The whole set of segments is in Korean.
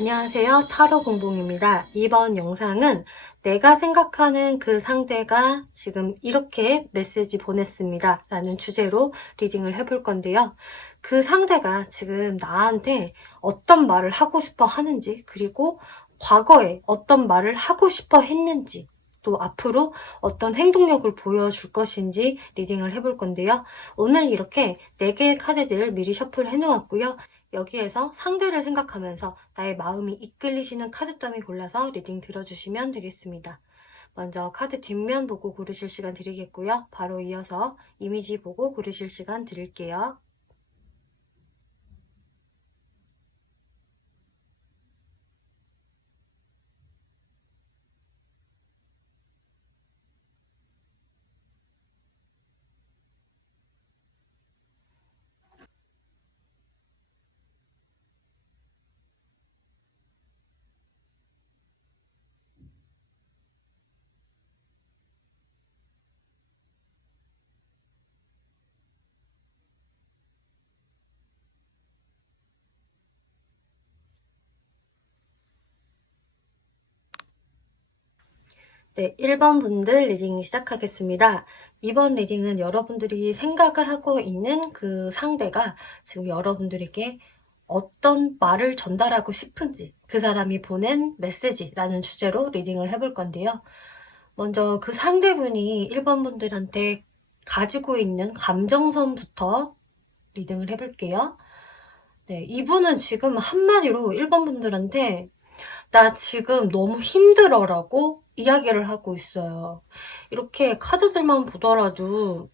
안녕하세요. 타로 공봉입니다. 이번 영상은 내가 생각하는 그 상대가 지금 이렇게 메시지 보냈습니다 라는 주제로 리딩을 해볼 건데요. 그 상대가 지금 나한테 어떤 말을 하고 싶어 하는지, 그리고 과거에 어떤 말을 하고 싶어 했는지, 또 앞으로 어떤 행동력을 보여줄 것인지 리딩을 해볼 건데요. 오늘 이렇게 4개의 카드들 미리 셔플 해놓았고요. 여기에서 상대를 생각하면서 나의 마음이 이끌리시는 카드 더미 골라서 리딩 들어주시면 되겠습니다. 먼저 카드 뒷면 보고 고르실 시간 드리겠고요. 바로 이어서 이미지 보고 고르실 시간 드릴게요. 네, 1번 분들 리딩 시작하겠습니다. 이번 리딩은 여러분들이 생각을 하고 있는 그 상대가 지금 여러분들에게 어떤 말을 전달하고 싶은지, 그 사람이 보낸 메시지라는 주제로 리딩을 해볼 건데요. 먼저 그 상대분이 1번 분들한테 가지고 있는 감정선부터 리딩을 해볼게요. 네, 이분은 지금 한마디로 1번 분들한테 나 지금 너무 힘들어라고 이야기를 하고 있어요. 이렇게 카드들만 보더라도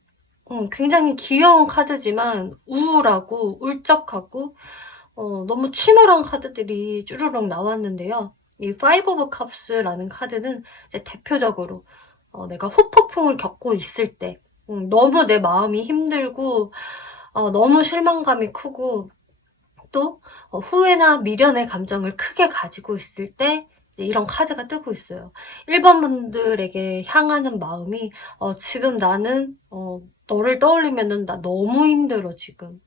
굉장히 귀여운 카드지만 우울하고 울적하고 너무 침울한 카드들이 쭈루룩 나왔는데요. 이 Five of Cups라는 카드는 이제 대표적으로 내가 후폭풍을 겪고 있을 때 너무 내 마음이 힘들고 너무 실망감이 크고 또 후회나 미련의 감정을 크게 가지고 있을 때 이런 카드가 뜨고 있어요. 1번 분들에게 향하는 마음이 지금 나는 너를 떠올리면은 나 너무 힘들어 지금.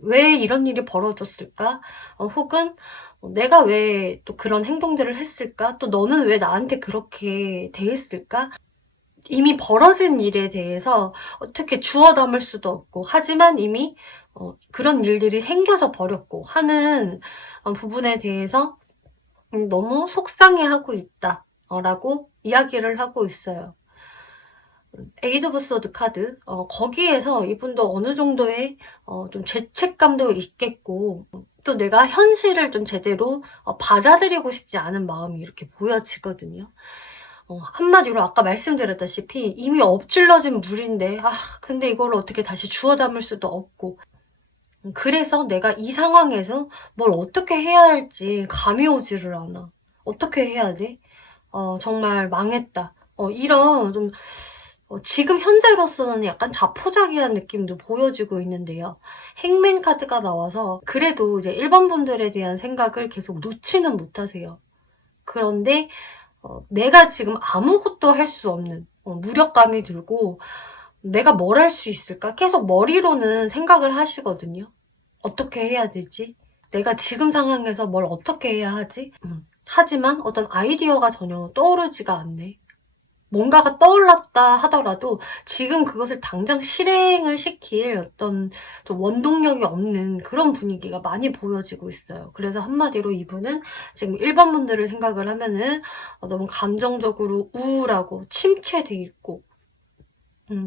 왜 이런 일이 벌어졌을까? 혹은 내가 왜 또 그런 행동들을 했을까? 또 너는 왜 나한테 그렇게 대했을까? 이미 벌어진 일에 대해서 어떻게 주워 담을 수도 없고, 하지만 이미 그런 일들이 생겨서 버렸고 하는 부분에 대해서 너무 속상해하고 있다 라고 이야기를 하고 있어요. 에이드 오브 소드 카드, 거기에서 이분도 어느 정도의 좀 죄책감도 있겠고, 또 내가 현실을 좀 제대로 받아들이고 싶지 않은 마음이 이렇게 보여지거든요. 한마디로 아까 말씀드렸다시피 이미 엎질러진 물인데 근데 이걸 어떻게 다시 주워 담을 수도 없고, 그래서 내가 이 상황에서 뭘 어떻게 해야 할지 감이 오지를 않아. 어떻게 해야 돼? 정말 망했다. 이런 좀 지금 현재로서는 약간 자포자기한 느낌도 보여지고 있는데요. 행맨 카드가 나와서 그래도 이제 1번 분들에 대한 생각을 계속 놓지는 못하세요. 그런데 내가 지금 아무것도 할 수 없는 무력감이 들고, 내가 뭘 할 수 있을까? 계속 머리로는 생각을 하시거든요. 어떻게 해야 되지? 내가 지금 상황에서 뭘 어떻게 해야 하지? 하지만 어떤 아이디어가 전혀 떠오르지가 않네. 뭔가가 떠올랐다 하더라도 지금 그것을 당장 실행을 시킬 어떤 좀 원동력이 없는 그런 분위기가 많이 보여지고 있어요. 그래서 한마디로 이분은 지금 1번 분들을 생각을 하면은 너무 감정적으로 우울하고 침체돼 있고,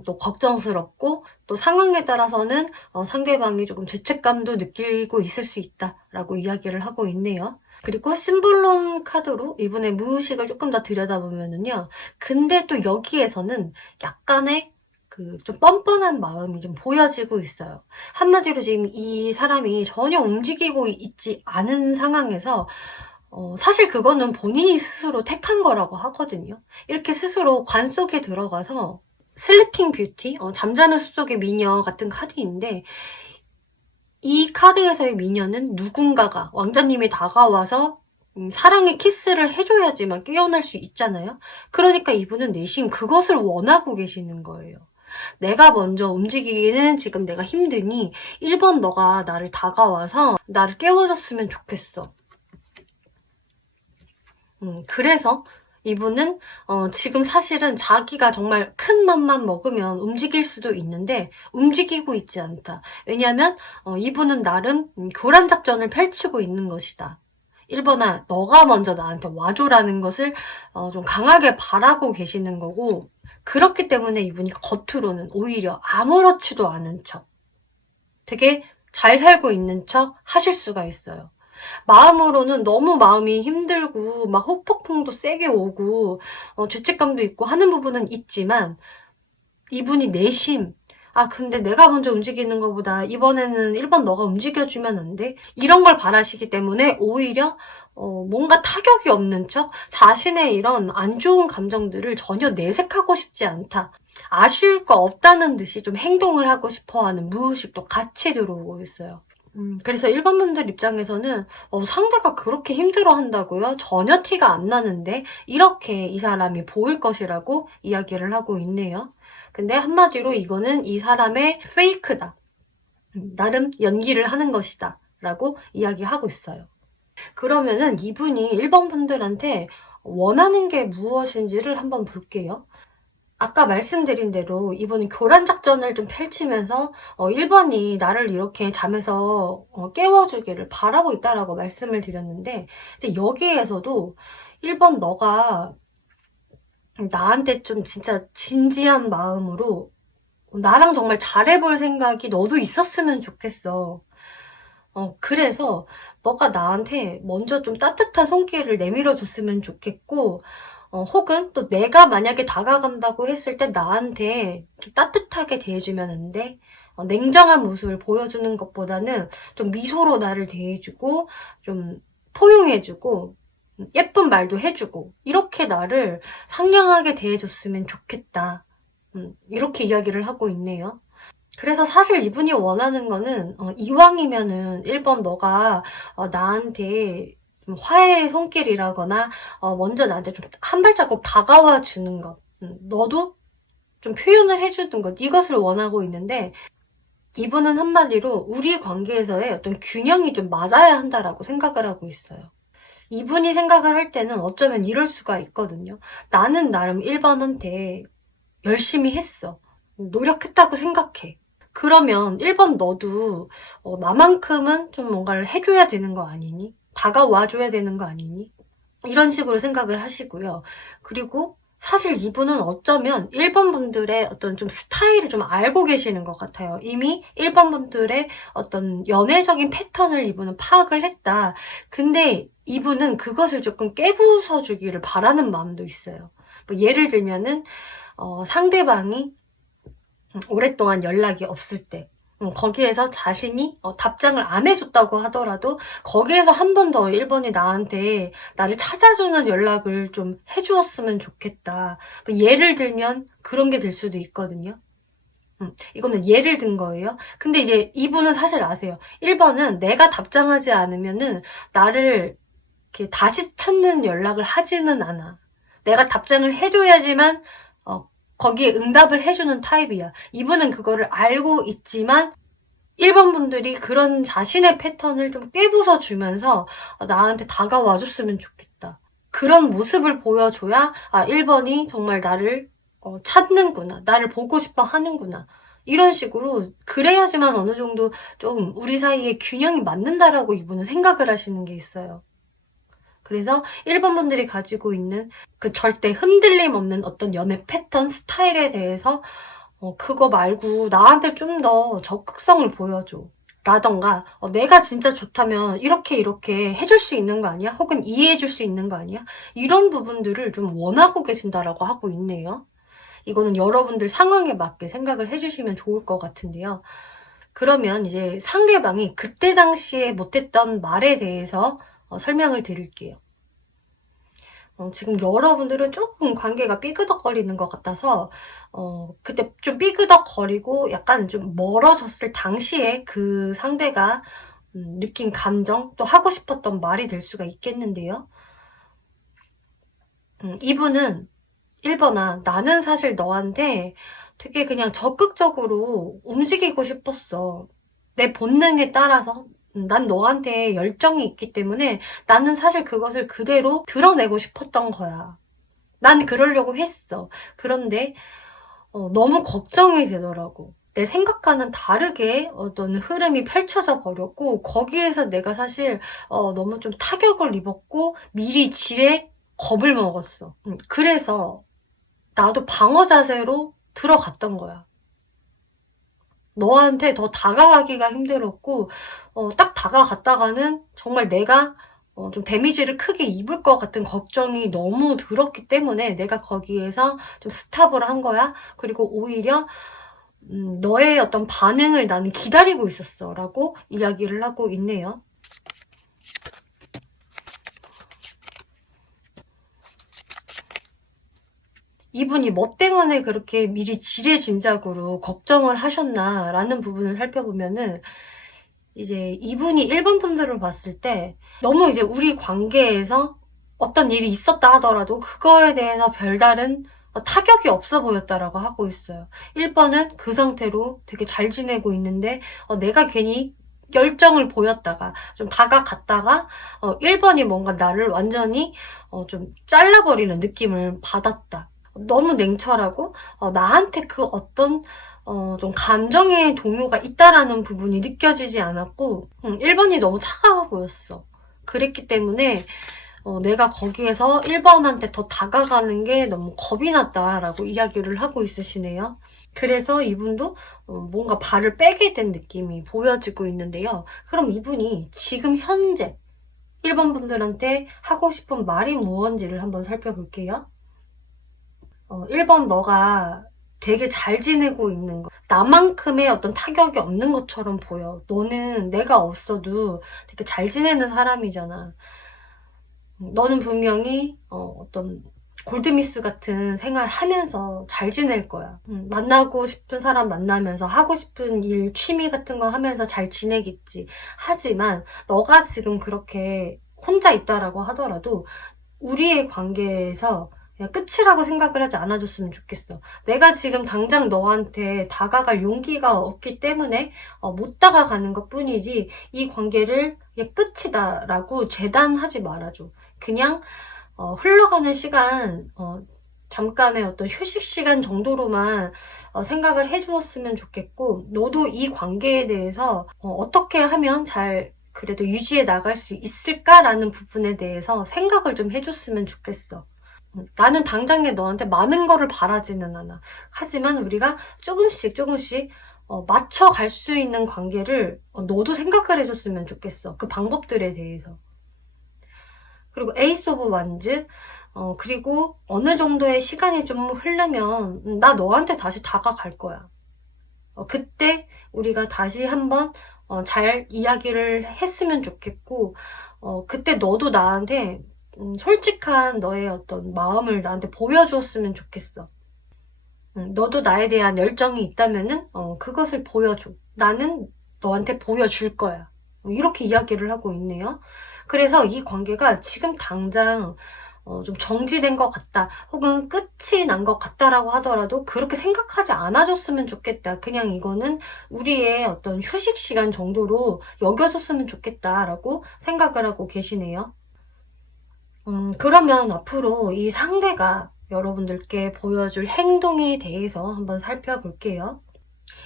또 걱정스럽고, 또 상황에 따라서는 상대방이 조금 죄책감도 느끼고 있을 수 있다라고 이야기를 하고 있네요. 그리고 심볼론 카드로 이분의 무의식을 조금 더 들여다보면은요. 근데 또 여기에서는 약간의 그 좀 뻔뻔한 마음이 좀 보여지고 있어요. 한마디로 지금 이 사람이 전혀 움직이고 있지 않은 상황에서 사실 그거는 본인이 스스로 택한 거라고 하거든요. 이렇게 스스로 관 속에 들어가서 슬리핑 뷰티, 잠자는 숲속의 미녀 같은 카드인데, 이 카드에서의 미녀는 누군가가, 왕자님이 다가와서 사랑의 키스를 해줘야지만 깨어날 수 있잖아요. 그러니까 이분은 내심 그것을 원하고 계시는 거예요. 내가 먼저 움직이기는 지금 내가 힘드니 1번 너가 나를 다가와서 나를 깨워줬으면 좋겠어. 그래서 이분은 지금 사실은 자기가 정말 큰 맘만 먹으면 움직일 수도 있는데 움직이고 있지 않다. 왜냐하면 이분은 나름 교란 작전을 펼치고 있는 것이다. 1번아, 너가 먼저 나한테 와줘라는 것을 좀 강하게 바라고 계시는 거고, 그렇기 때문에 이분이 겉으로는 오히려 아무렇지도 않은 척, 되게 잘 살고 있는 척 하실 수가 있어요. 마음으로는 너무 마음이 힘들고 막 후폭풍도 세게 오고 죄책감도 있고 하는 부분은 있지만, 이분이 내심 근데 내가 먼저 움직이는 것보다 이번에는 1번 너가 움직여주면 안 돼? 이런 걸 바라시기 때문에 오히려 뭔가 타격이 없는 척 자신의 이런 안 좋은 감정들을 전혀 내색하고 싶지 않다. 아쉬울 거 없다는 듯이 좀 행동을 하고 싶어하는 무의식도 같이 들어오고 있어요. 그래서 1번 분들 입장에서는 상대가 그렇게 힘들어 한다고요? 전혀 티가 안 나는데 이렇게 이 사람이 보일 것이라고 이야기를 하고 있네요. 근데 한마디로 이거는 이 사람의 페이크다. 나름 연기를 하는 것이다. 라고 이야기하고 있어요. 그러면은 이분이 1번 분들한테 원하는 게 무엇인지를 한번 볼게요. 아까 말씀드린 대로 이분은 교란 작전을 좀 펼치면서 1번이 나를 이렇게 잠에서 깨워주기를 바라고 있다라고 말씀을 드렸는데, 이제 여기에서도 1번 너가 나한테 좀 진짜 진지한 마음으로 나랑 정말 잘해볼 생각이 너도 있었으면 좋겠어. 그래서 너가 나한테 먼저 좀 따뜻한 손길을 내밀어 줬으면 좋겠고, 혹은 또 내가 만약에 다가간다고 했을 때 나한테 좀 따뜻하게 대해주면 안 돼? 냉정한 모습을 보여주는 것보다는 좀 미소로 나를 대해주고, 좀 포용해주고, 예쁜 말도 해주고, 이렇게 나를 상냥하게 대해줬으면 좋겠다. 이렇게 이야기를 하고 있네요. 그래서 사실 이분이 원하는 거는 이왕이면은 1번 너가 나한테 좀 화해의 손길이라거나 먼저 나한테 좀 한 발자국 다가와 주는 것, 너도 좀 표현을 해주는 것, 이것을 원하고 있는데, 이분은 한마디로 우리 관계에서의 어떤 균형이 좀 맞아야 한다라고 생각을 하고 있어요. 이분이 생각을 할 때는 어쩌면 이럴 수가 있거든요. 나는 나름 1번한테 열심히 했어. 노력했다고 생각해. 그러면 1번 너도 나만큼은 좀 뭔가를 해줘야 되는 거 아니니? 다가와줘야 되는 거 아니니? 이런 식으로 생각을 하시고요. 그리고 사실 이분은 어쩌면 1번 분들의 어떤 좀 스타일을 좀 알고 계시는 것 같아요. 이미 1번 분들의 어떤 연애적인 패턴을 이분은 파악을 했다. 근데 이분은 그것을 조금 깨부숴 주기를 바라는 마음도 있어요. 뭐 예를 들면은 상대방이 오랫동안 연락이 없을 때, 거기에서 자신이 답장을 안 해줬다고 하더라도 거기에서 한 번 더 1번이 나한테 나를 찾아주는 연락을 좀 해주었으면 좋겠다. 뭐 예를 들면 그런 게 될 수도 있거든요. 이거는 예를 든 거예요. 근데 이제 이분은 사실 아세요. 1번은 내가 답장하지 않으면은 나를 이렇게 다시 찾는 연락을 하지는 않아. 내가 답장을 해줘야지만 거기에 응답을 해주는 타입이야. 이분은 그거를 알고 있지만 1번 분들이 그런 자신의 패턴을 좀 깨부숴 주면서 나한테 다가와줬으면 좋겠다. 그런 모습을 보여줘야 1번이 정말 나를 찾는구나. 나를 보고 싶어 하는구나. 이런 식으로 그래야지만 어느 정도 좀 우리 사이에 균형이 맞는다라고 이분은 생각을 하시는 게 있어요. 그래서 1번 분들이 가지고 있는 그 절대 흔들림 없는 어떤 연애 패턴, 스타일에 대해서 그거 말고 나한테 좀 더 적극성을 보여줘. 라던가 내가 진짜 좋다면 이렇게 해줄 수 있는 거 아니야? 혹은 이해해줄 수 있는 거 아니야? 이런 부분들을 좀 원하고 계신다라고 하고 있네요. 이거는 여러분들 상황에 맞게 생각을 해주시면 좋을 것 같은데요. 그러면 이제 상대방이 그때 당시에 못했던 말에 대해서 설명을 드릴게요. 지금 여러분들은 조금 관계가 삐그덕거리는 것 같아서 그때 좀 삐그덕거리고 약간 좀 멀어졌을 당시에 그 상대가 느낀 감정, 또 하고 싶었던 말이 될 수가 있겠는데요. 이분은 1번아, 나는 사실 너한테 되게 그냥 적극적으로 움직이고 싶었어. 내 본능에 따라서 난 너한테 열정이 있기 때문에 나는 사실 그것을 그대로 드러내고 싶었던 거야. 난 그러려고 했어. 그런데 너무 걱정이 되더라고. 내 생각과는 다르게 어떤 흐름이 펼쳐져 버렸고, 거기에서 내가 사실 너무 좀 타격을 입었고 미리 지레 겁을 먹었어. 그래서 나도 방어 자세로 들어갔던 거야. 너한테 더 다가가기가 힘들었고, 딱 다가갔다가는 정말 내가 좀 데미지를 크게 입을 것 같은 걱정이 너무 들었기 때문에 내가 거기에서 좀 스탑을 한 거야. 그리고 오히려 너의 어떤 반응을 나는 기다리고 있었어 라고 이야기를 하고 있네요. 이분이 뭐 때문에 그렇게 미리 지레짐작으로 걱정을 하셨나 라는 부분을 살펴보면은, 이제 이분이 1번 분들을 봤을 때 너무 이제 우리 관계에서 어떤 일이 있었다 하더라도 그거에 대해서 별다른 타격이 없어 보였다라고 하고 있어요. 1번은 그 상태로 되게 잘 지내고 있는데 내가 괜히 열정을 보였다가 좀 다가갔다가 1번이 뭔가 나를 완전히 좀 잘라버리는 느낌을 받았다. 너무 냉철하고 나한테 그 어떤 좀 감정의 동요가 있다라는 부분이 느껴지지 않았고 1번이 너무 차가워 보였어. 그랬기 때문에 내가 거기에서 1번한테 더 다가가는 게 너무 겁이 났다라고 이야기를 하고 있으시네요. 그래서 이분도 뭔가 발을 빼게 된 느낌이 보여지고 있는데요. 그럼 이분이 지금 현재 1번 분들한테 하고 싶은 말이 무언지를 한번 살펴볼게요. 1번 너가 되게 잘 지내고 있는 거. 나만큼의 어떤 타격이 없는 것처럼 보여. 너는 내가 없어도 되게 잘 지내는 사람이잖아. 너는 분명히 어떤 골드미스 같은 생활 하면서 잘 지낼 거야. 만나고 싶은 사람 만나면서 하고 싶은 일, 취미 같은 거 하면서 잘 지내겠지. 하지만 너가 지금 그렇게 혼자 있다라고 하더라도 우리의 관계에서 그냥 끝이라고 생각을 하지 않아줬으면 좋겠어. 내가 지금 당장 너한테 다가갈 용기가 없기 때문에 못 다가가는 것 뿐이지 이 관계를 그냥 끝이다라고 재단하지 말아줘. 그냥 흘러가는 시간, 잠깐의 어떤 휴식 시간 정도로만 생각을 해주었으면 좋겠고, 너도 이 관계에 대해서 어떻게 하면 잘 그래도 유지해 나갈 수 있을까라는 부분에 대해서 생각을 좀 해줬으면 좋겠어. 나는 당장에 너한테 많은 거를 바라지는 않아. 하지만 우리가 조금씩 조금씩 맞춰갈 수 있는 관계를 너도 생각을 해줬으면 좋겠어. 그 방법들에 대해서. 그리고 에이스 오브 완즈, 그리고 어느 정도의 시간이 좀 흐르면 나 너한테 다시 다가갈 거야. 그때 우리가 다시 한번 잘 이야기를 했으면 좋겠고, 그때 너도 나한테 솔직한 너의 어떤 마음을 나한테 보여주었으면 좋겠어. 너도 나에 대한 열정이 있다면은 그것을 보여줘. 나는 너한테 보여줄 거야. 이렇게 이야기를 하고 있네요. 그래서 이 관계가 지금 당장 좀 정지된 것 같다, 혹은 끝이 난 것 같다라고 하더라도 그렇게 생각하지 않아줬으면 좋겠다. 그냥 이거는 우리의 어떤 휴식 시간 정도로 여겨줬으면 좋겠다라고 생각을 하고 계시네요. 그러면 앞으로 이 상대가 여러분들께 보여줄 행동에 대해서 한번 살펴볼게요.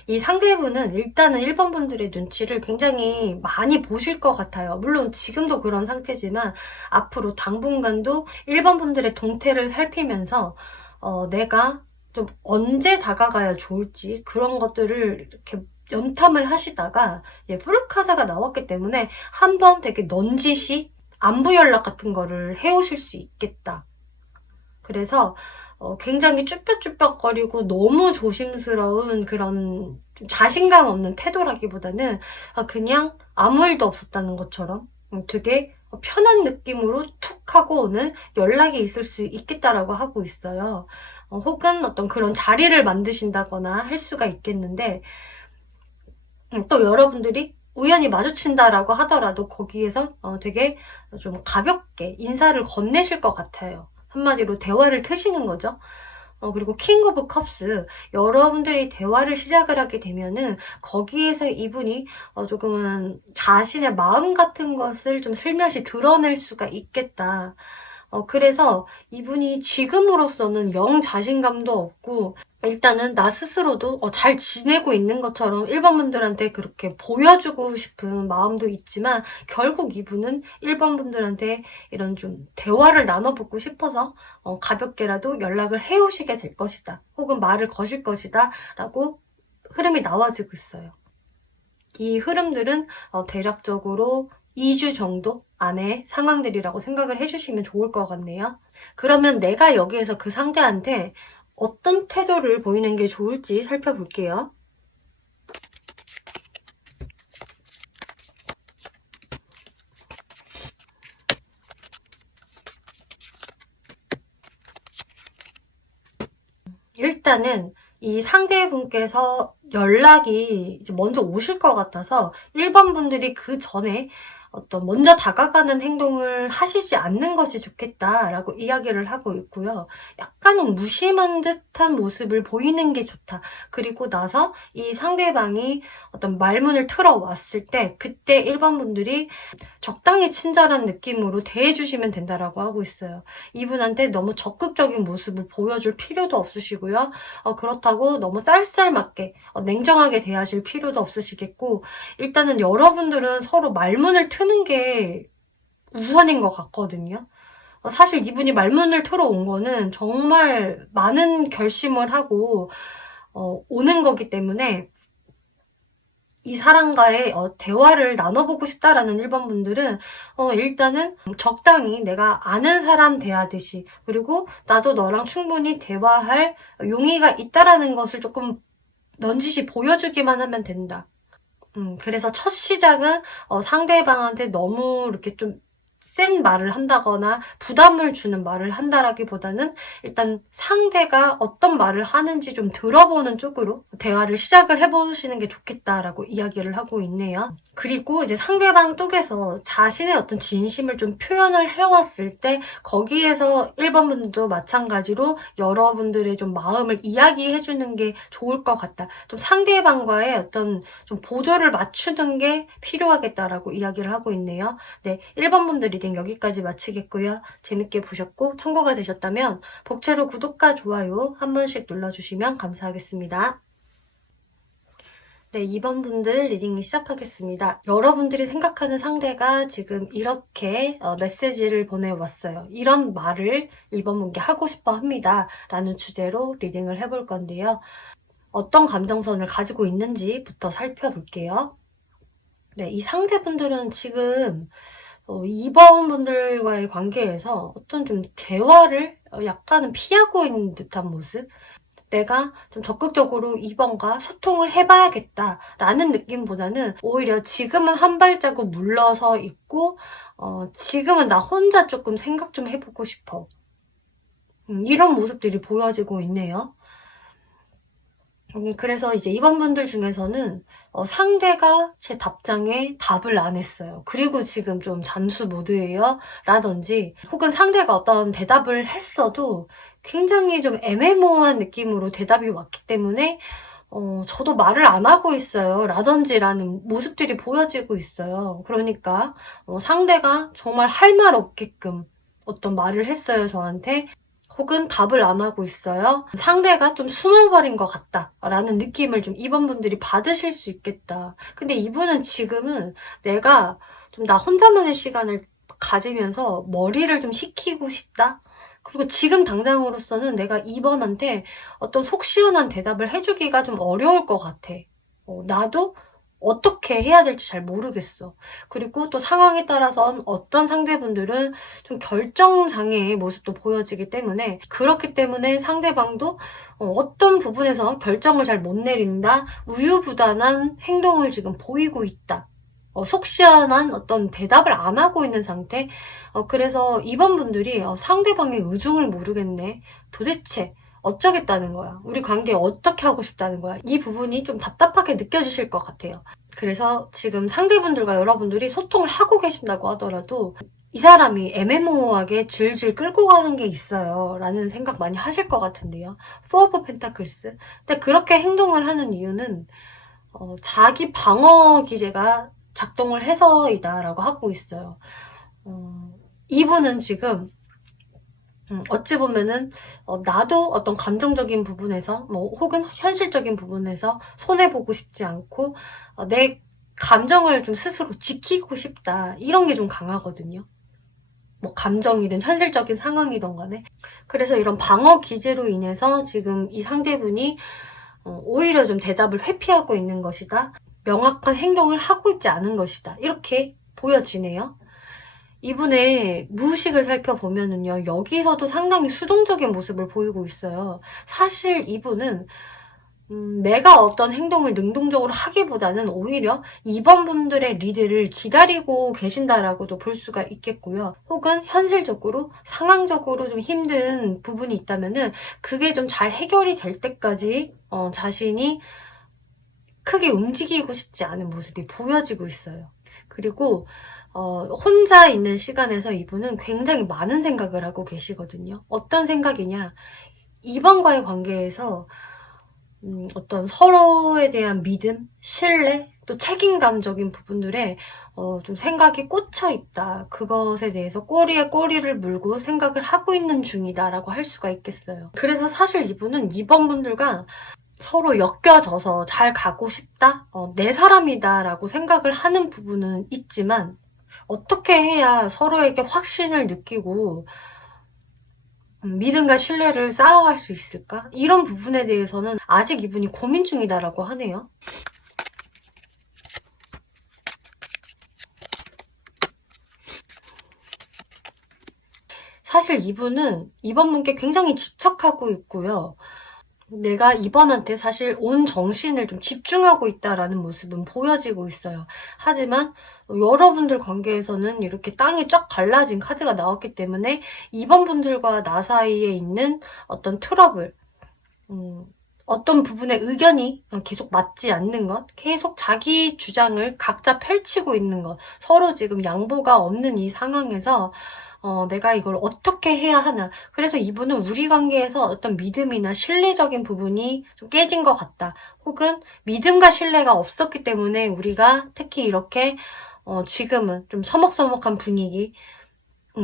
이 상대분은 일단은 1번 분들의 눈치를 굉장히 많이 보실 것 같아요. 물론 지금도 그런 상태지만 앞으로 당분간도 1번 분들의 동태를 살피면서 내가 좀 언제 다가가야 좋을지 그런 것들을 이렇게 염탐을 하시다가 풀카드가 나왔기 때문에 한번 되게 넌지시 안부 연락 같은 거를 해오실 수 있겠다. 그래서 굉장히 쭈뼛쭈뼛거리고 너무 조심스러운 그런 좀 자신감 없는 태도라기보다는 그냥 아무 일도 없었다는 것처럼 되게 편한 느낌으로 툭 하고 오는 연락이 있을 수 있겠다라고 하고 있어요. 혹은 어떤 그런 자리를 만드신다거나 할 수가 있겠는데, 또 여러분들이 우연히 마주친다라고 하더라도 거기에서 되게 좀 가볍게 인사를 건네실 것 같아요. 한마디로 대화를 트시는 거죠. 그리고 킹 오브 컵스, 여러분들이 대화를 시작을 하게 되면은 거기에서 이분이 조금은 자신의 마음 같은 것을 좀 슬며시 드러낼 수가 있겠다. 그래서 이분이 지금으로서는 영 자신감도 없고, 일단은 나 스스로도 잘 지내고 있는 것처럼 일반 분들한테 그렇게 보여주고 싶은 마음도 있지만, 결국 이분은 일반 분들한테 이런 좀 대화를 나눠보고 싶어서 가볍게라도 연락을 해오시게 될 것이다, 혹은 말을 거실 것이다 라고 흐름이 나와지고 있어요. 이 흐름들은 대략적으로 2주 정도 안에 상황들이라고 생각을 해주시면 좋을 것 같네요. 그러면 내가 여기에서 그 상대한테 어떤 태도를 보이는 게 좋을지 살펴볼게요. 일단은 이 상대분께서 연락이 이제 먼저 오실 것 같아서 1번 분들이 그 전에 먼저 다가가는 행동을 하시지 않는 것이 좋겠다라고 이야기를 하고 있고요. 약간은 무심한 듯한 모습을 보이는 게 좋다. 그리고 나서 이 상대방이 말문을 틀어왔을 때 그때 1번 분들이 적당히 친절한 느낌으로 대해주시면 된다라고 하고 있어요. 이분한테 너무 적극적인 모습을 보여줄 필요도 없으시고요. 그렇다고 너무 쌀쌀맞게 냉정하게 대하실 필요도 없으시겠고, 일단은 여러분들은 서로 말문을 트는 게 우선인 것 같거든요. 사실 이분이 말문을 틀어온 거는 정말 많은 결심을 하고 오는 거기 때문에, 이 사람과의 대화를 나눠보고 싶다라는 1번 분들은 일단은 적당히 내가 아는 사람 대하듯이, 그리고 나도 너랑 충분히 대화할 용의가 있다라는 것을 조금 넌지시 보여주기만 하면 된다. 그래서 첫 시작은 상대방한테 너무 이렇게 좀 센 말을 한다거나 부담을 주는 말을 한다라기보다는 일단 상대가 어떤 말을 하는지 좀 들어보는 쪽으로 대화를 시작을 해보시는 게 좋겠다라고 이야기를 하고 있네요. 그리고 이제 상대방 쪽에서 자신의 어떤 진심을 좀 표현을 해왔을 때 거기에서 1번 분들도 마찬가지로 여러분들의 좀 마음을 이야기해주는 게 좋을 것 같다. 좀 상대방과의 어떤 좀 보조를 맞추는 게 필요하겠다라고 이야기를 하고 있네요. 네, 1번 분들 리딩 여기까지 마치겠고요. 재밌게 보셨고 참고가 되셨다면 복채로 구독과 좋아요 한 번씩 눌러주시면 감사하겠습니다. 네, 2번 분들 리딩 시작하겠습니다. 여러분들이 생각하는 상대가 지금 이렇게 메시지를 보내왔어요. 이런 말을 2번 분께 하고 싶어 합니다. 라는 주제로 리딩을 해볼 건데요. 어떤 감정선을 가지고 있는지부터 살펴볼게요. 네, 이 상대분들은 지금 2번 분들과의 관계에서 어떤 좀 대화를 약간은 피하고 있는 듯한 모습? 내가 좀 적극적으로 2번과 소통을 해봐야겠다라는 느낌보다는 오히려 지금은 한 발자국 물러서 있고 지금은 나 혼자 조금 생각 좀 해보고 싶어. 이런 모습들이 보여지고 있네요. 그래서 이제 2번 분들 중에서는 상대가 제 답장에 답을 안 했어요. 그리고 지금 좀 잠수 모드예요. 라든지, 혹은 상대가 어떤 대답을 했어도 굉장히 좀 애매모호한 느낌으로 대답이 왔기 때문에 저도 말을 안 하고 있어요. 라든지라는 모습들이 보여지고 있어요. 그러니까 상대가 정말 할 말 없게끔 어떤 말을 했어요, 저한테. 혹은 답을 안 하고 있어요. 상대가 좀 숨어버린 것 같다 라는 느낌을 좀 2번 분들이 받으실 수 있겠다. 근데 이분은 지금은 내가 좀 나 혼자만의 시간을 가지면서 머리를 좀 식히고 싶다. 그리고 지금 당장으로서는 내가 2번한테 어떤 속 시원한 대답을 해주기가 좀 어려울 것 같아. 나도 어떻게 해야 될지 잘 모르겠어. 그리고 또 상황에 따라선 어떤 상대분들은 좀 결정장애의 모습도 보여지기 때문에, 그렇기 때문에 상대방도 어떤 부분에서 결정을 잘 못 내린다, 우유부단한 행동을 지금 보이고 있다, 속 시원한 어떤 대답을 안 하고 있는 상태. 그래서 2번 분들이 상대방의 의중을 모르겠네, 도대체 어쩌겠다는 거야, 우리 관계 어떻게 하고 싶다는 거야, 이 부분이 좀 답답하게 느껴지실 것 같아요. 그래서 지금 상대분들과 여러분들이 소통을 하고 계신다고 하더라도 이 사람이 애매모호하게 질질 끌고 가는 게 있어요 라는 생각 많이 하실 것 같은데요. 포 오브 펜타클스. 근데 그렇게 행동을 하는 이유는 자기 방어 기제가 작동을 해서이다 라고 하고 있어요. 이분은 지금 어찌 보면은 나도 어떤 감정적인 부분에서 혹은 현실적인 부분에서 손해보고 싶지 않고 내 감정을 좀 스스로 지키고 싶다 이런 게 좀 강하거든요. 감정이든 현실적인 상황이든 간에. 그래서 이런 방어 기제로 인해서 지금 이 상대분이 오히려 좀 대답을 회피하고 있는 것이다. 명확한 행동을 하고 있지 않은 것이다. 이렇게 보여지네요. 이분의 무의식을 살펴보면은요, 여기서도 상당히 수동적인 모습을 보이고 있어요. 사실 이분은 내가 어떤 행동을 능동적으로 하기보다는 오히려 2번 분들의 리드를 기다리고 계신다라고도 볼 수가 있겠고요. 혹은 현실적으로, 상황적으로 좀 힘든 부분이 있다면은 그게 좀 잘 해결이 될 때까지 자신이 크게 움직이고 싶지 않은 모습이 보여지고 있어요. 그리고 혼자 있는 시간에서 이분은 굉장히 많은 생각을 하고 계시거든요. 어떤 생각이냐? 이번과의 관계에서 어떤 서로에 대한 믿음, 신뢰, 또 책임감적인 부분들에 좀 생각이 꽂혀 있다. 그것에 대해서 꼬리에 꼬리를 물고 생각을 하고 있는 중이다라고 할 수가 있겠어요. 그래서 사실 이분은 이번 분들과 서로 엮여져서 잘 가고 싶다? 내 사람이다 라고 생각을 하는 부분은 있지만 어떻게 해야 서로에게 확신을 느끼고 믿음과 신뢰를 쌓아갈 수 있을까? 이런 부분에 대해서는 아직 이분이 고민 중이다라고 하네요. 사실 이분은 이번 분께 굉장히 집착하고 있고요. 내가 이번한테 사실 온 정신을 좀 집중하고 있다라는 모습은 보여지고 있어요. 하지만 여러분들 관계에서는 이렇게 땅이 쫙 갈라진 카드가 나왔기 때문에 이번 분들과 나 사이에 있는 어떤 트러블, 어떤 부분의 의견이 계속 맞지 않는 것, 계속 자기 주장을 각자 펼치고 있는 것, 서로 지금 양보가 없는 이 상황에서 내가 이걸 어떻게 해야 하나. 그래서 이분은 우리 관계에서 어떤 믿음이나 신뢰적인 부분이 좀 깨진 것 같다. 혹은 믿음과 신뢰가 없었기 때문에 우리가 특히 이렇게 지금은 좀 서먹서먹한 분위기,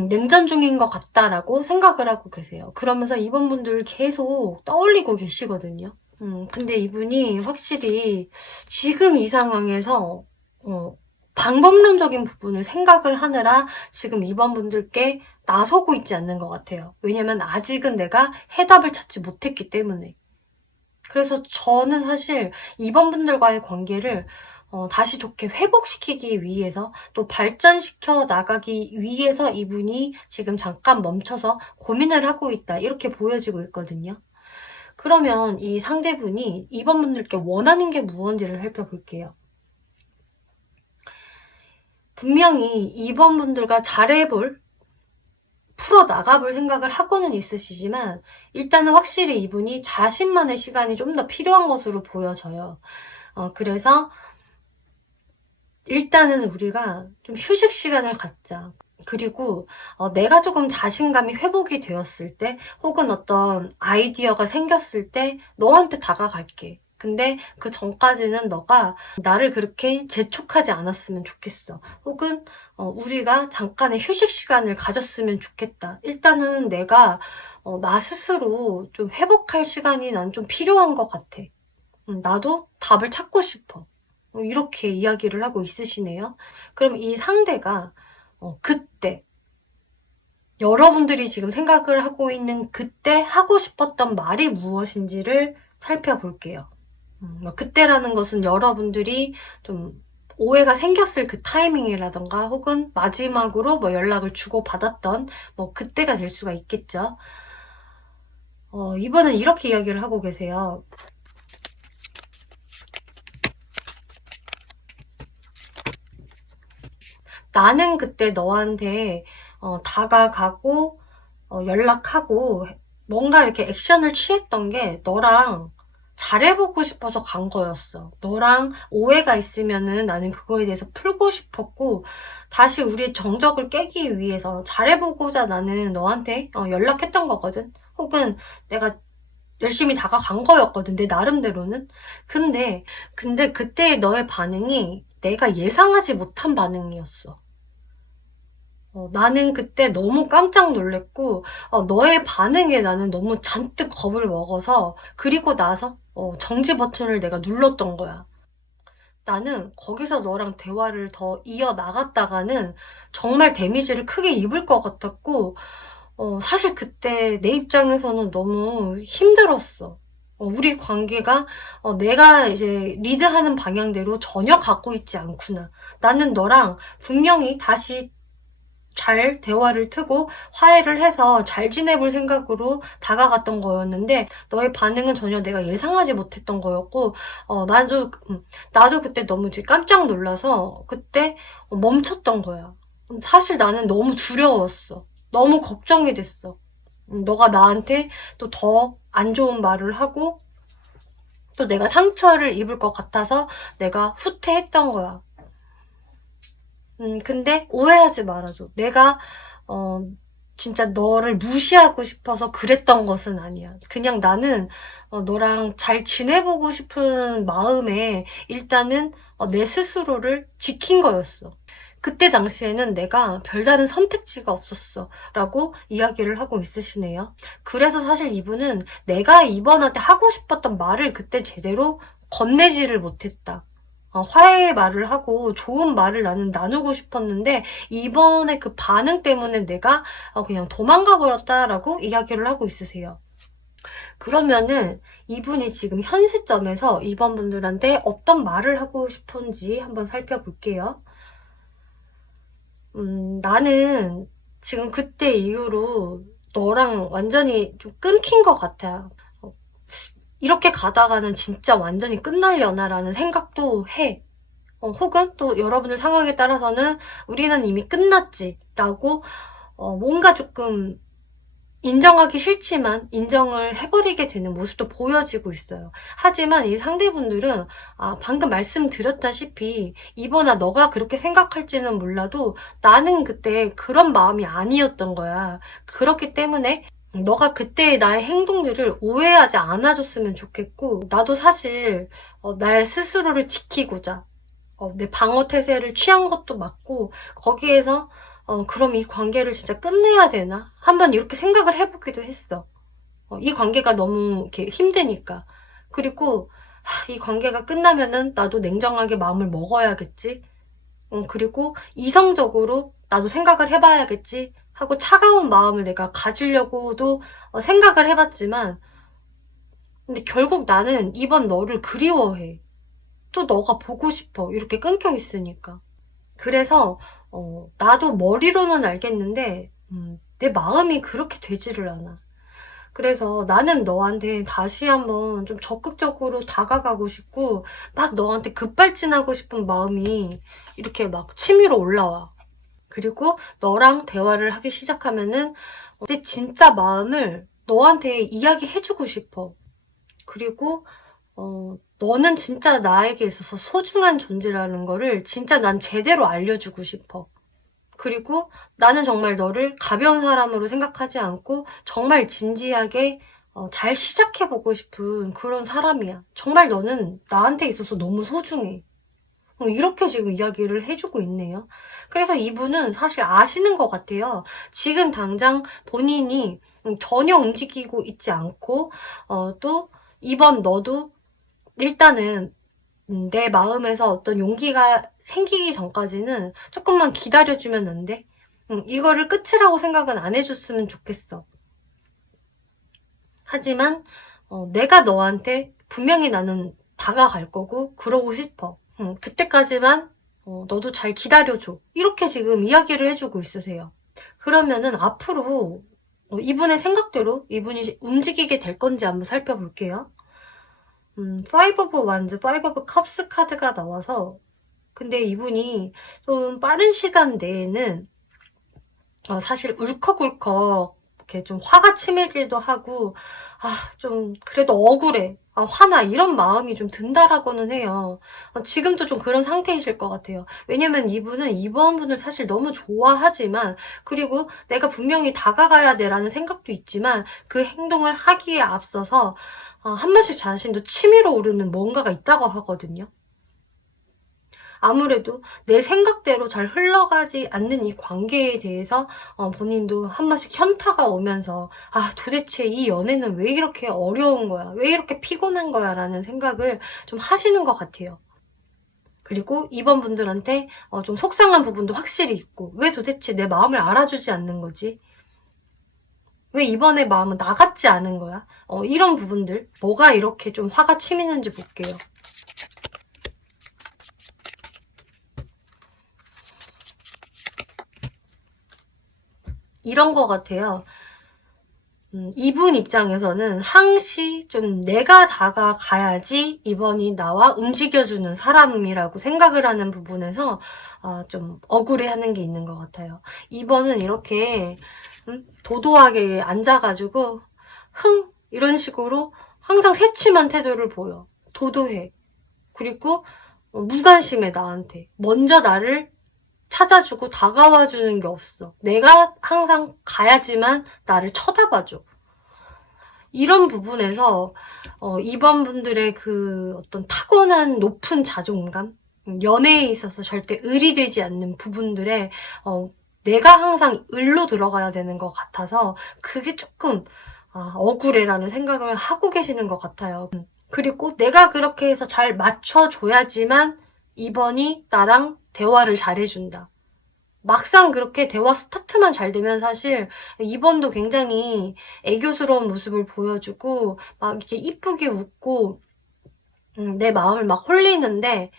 냉전 중인 것 같다라고 생각을 하고 계세요. 그러면서 이번 분들 계속 떠올리고 계시거든요. 근데 이분이 확실히 지금 이 상황에서 방법론적인 부분을 생각을 하느라 지금 이번 분들께 나서고 있지 않는 것 같아요. 왜냐면 아직은 내가 해답을 찾지 못했기 때문에. 그래서 저는 사실 이번 분들과의 관계를 다시 좋게 회복시키기 위해서 또 발전시켜 나가기 위해서 이분이 지금 잠깐 멈춰서 고민을 하고 있다. 이렇게 보여지고 있거든요. 그러면 이 상대분이 이번 분들께 원하는 게 무언지를 살펴볼게요. 분명히 이번 분들과 잘해볼, 풀어나가볼 생각을 하고는 있으시지만 일단은 확실히 이분이 자신만의 시간이 좀 더 필요한 것으로 보여져요. 그래서 일단은 우리가 좀 휴식 시간을 갖자. 그리고 내가 조금 자신감이 회복이 되었을 때 혹은 어떤 아이디어가 생겼을 때 너한테 다가갈게. 근데 그 전까지는 너가 나를 그렇게 재촉하지 않았으면 좋겠어. 혹은 우리가 잠깐의 휴식 시간을 가졌으면 좋겠다. 일단은 내가 나 스스로 좀 회복할 시간이 난 좀 필요한 것 같아. 나도 답을 찾고 싶어. 이렇게 이야기를 하고 있으시네요. 그럼 이 상대가 그때 여러분들이 지금 생각을 하고 있는 그때 하고 싶었던 말이 무엇인지를 살펴볼게요. 그때라는 것은 여러분들이 좀 오해가 생겼을 그 타이밍이라던가 혹은 마지막으로 연락을 주고받았던 그때가 될 수가 있겠죠. 이분은 이렇게 이야기를 하고 계세요. 나는 그때 너한테 다가가고 연락하고 뭔가 이렇게 액션을 취했던 게 너랑 잘해보고 싶어서 간 거였어. 너랑 오해가 있으면은 나는 그거에 대해서 풀고 싶었고, 다시 우리 정적을 깨기 위해서 잘해보고자 나는 너한테 연락했던 거거든. 혹은 내가 열심히 다가간 거였거든, 내 나름대로는. 근데 그때 너의 반응이 내가 예상하지 못한 반응이었어. 나는 그때 너무 깜짝 놀랐고, 너의 반응에 나는 너무 잔뜩 겁을 먹어서, 그리고 나서, 정지 버튼을 내가 눌렀던 거야. 나는 거기서 너랑 대화를 더 이어나갔다가는 정말 데미지를 크게 입을 것 같았고, 사실 그때 내 입장에서는 너무 힘들었어. 우리 관계가 내가 이제 리드하는 방향대로 전혀 가고 있지 않구나. 나는 너랑 분명히 다시 잘 대화를 트고 화해를 해서 잘 지내볼 생각으로 다가갔던 거였는데 너의 반응은 전혀 내가 예상하지 못했던 거였고 나도 그때 너무 이제 깜짝 놀라서 그때 멈췄던 거야. 사실 나는 너무 두려웠어. 너무 걱정이 됐어. 너가 나한테 또 더 안 좋은 말을 하고 또 내가 상처를 입을 것 같아서 내가 후퇴했던 거야. 근데 오해하지 말아줘. 내가, 어, 진짜 너를 무시하고 싶어서 그랬던 것은 아니야. 그냥 나는, 너랑 잘 지내보고 싶은 마음에 일단은 내 스스로를 지킨 거였어. 그때 당시에는 내가 별다른 선택지가 없었어. 라고 이야기를 하고 있으시네요. 그래서 사실 이분은 내가 이번한테 하고 싶었던 말을 그때 제대로 건네지를 못했다. 화해의 말을 하고 좋은 말을 나는 나누고 싶었는데 이번에 그 반응 때문에 내가 그냥 도망가 버렸다라고 이야기를 하고 있으세요. 그러면은 이분이 지금 현 시점에서 이번 분들한테 어떤 말을 하고 싶은지 한번 살펴볼게요. 나는 지금 그때 이후로 너랑 완전히 좀 끊긴 것 같아. 이렇게 가다가는 진짜 완전히 끝날려나라는 생각도 해. 혹은 또 여러분들 상황에 따라서는 우리는 이미 끝났지 라고 뭔가 조금 인정하기 싫지만 인정을 해버리게 되는 모습도 보여지고 있어요. 하지만 이 상대분들은 방금 말씀드렸다시피 이번아 너가 그렇게 생각할지는 몰라도 나는 그때 그런 마음이 아니었던 거야. 그렇기 때문에 너가 그때의 나의 행동들을 오해하지 않아줬으면 좋겠고 나도 사실 나의 스스로를 지키고자 내 방어 태세를 취한 것도 맞고, 거기에서, 그럼 이 관계를 진짜 끝내야 되나? 한번 이렇게 생각을 해보기도 했어. 이 관계가 너무 이렇게 힘드니까. 그리고, 이 관계가 끝나면은 나도 냉정하게 마음을 먹어야겠지? 그리고 이성적으로 나도 생각을 해봐야겠지? 하고 차가운 마음을 내가 가지려고도 생각을 해봤지만, 근데 결국 나는 이번 너를 그리워해. 또 너가 보고 싶어. 이렇게 끊겨 있으니까. 그래서 나도 머리로는 알겠는데 내 마음이 그렇게 되지를 않아. 그래서 나는 너한테 다시 한번 좀 적극적으로 다가가고 싶고 막 너한테 급발진하고 싶은 마음이 이렇게 막 치밀어 올라와. 그리고 너랑 대화를 하기 시작하면은 내 진짜 마음을 너한테 이야기해주고 싶어. 그리고 너는 진짜 나에게 있어서 소중한 존재라는 거를 진짜 난 제대로 알려주고 싶어. 그리고 나는 정말 너를 가벼운 사람으로 생각하지 않고 정말 진지하게 잘 시작해보고 싶은 그런 사람이야. 정말 너는 나한테 있어서 너무 소중해. 이렇게 지금 이야기를 해주고 있네요. 그래서 이분은 사실 아시는 것 같아요. 지금 당장 본인이 전혀 움직이고 있지 않고, 또 이번 너도 일단은 내 마음에서 어떤 용기가 생기기 전까지는 조금만 기다려주면 안 돼? 이거를 끝이라고 생각은 안 해줬으면 좋겠어. 하지만 내가 너한테 분명히 나는 다가갈 거고 그러고 싶어. 그때까지만 너도 잘 기다려줘. 이렇게 지금 이야기를 해주고 있으세요. 그러면은 앞으로 이분의 생각대로 이분이 움직이게 될 건지 한번 살펴볼게요. 파이브 오브 완즈, 파이브 오브 컵스 카드가 나와서 근데 이분이 좀 빠른 시간 내에는 사실 울컥울컥 이렇게 좀 화가 치밀기도 하고 좀 그래도 억울해. 화나 이런 마음이 좀 든다라고는 해요. 지금도 좀 그런 상태이실 것 같아요. 왜냐면 이분은 이번 분을 사실 너무 좋아하지만, 그리고 내가 분명히 다가가야 돼라는 생각도 있지만 그 행동을 하기에 앞서서 한 번씩 자신도 치밀어 오르는 뭔가가 있다고 하거든요. 아무래도 내 생각대로 잘 흘러가지 않는 이 관계에 대해서 본인도 한 번씩 현타가 오면서 도대체 이 연애는 왜 이렇게 어려운 거야? 왜 이렇게 피곤한 거야? 라는 생각을 좀 하시는 것 같아요. 그리고 이번 분들한테 좀 속상한 부분도 확실히 있고, 왜 도대체 내 마음을 알아주지 않는 거지? 왜 이번에 마음은 나 같지 않은 거야? 이런 부분들, 뭐가 이렇게 좀 화가 치미는지 볼게요. 이런 거 같아요. 이분 입장에서는 항시 좀 내가 다가가야지 이번이 나와 움직여주는 사람이라고 생각을 하는 부분에서 좀 억울해하는 게 있는 것 같아요. 이번은 이렇게 도도하게 앉아가지고 이런 식으로 항상 새침한 태도를 보여. 도도해. 그리고 무관심해 나한테. 먼저 나를 찾아주고 다가와주는 게 없어. 내가 항상 가야지만 나를 쳐다봐줘. 이런 부분에서 이번 분들의 그 어떤 타고난 높은 자존감, 연애에 있어서 절대 을이 되지 않는 부분들에 내가 항상 을로 들어가야 되는 것 같아서 그게 조금 억울해라는 생각을 하고 계시는 것 같아요. 그리고 내가 그렇게 해서 잘 맞춰줘야지만 이번이 나랑 대화를 잘해준다. 막상 그렇게 대화 스타트만 잘 되면 사실 2번도 굉장히 애교스러운 모습을 보여주고 막 이렇게 이쁘게 웃고 내 마음을 막 홀리는데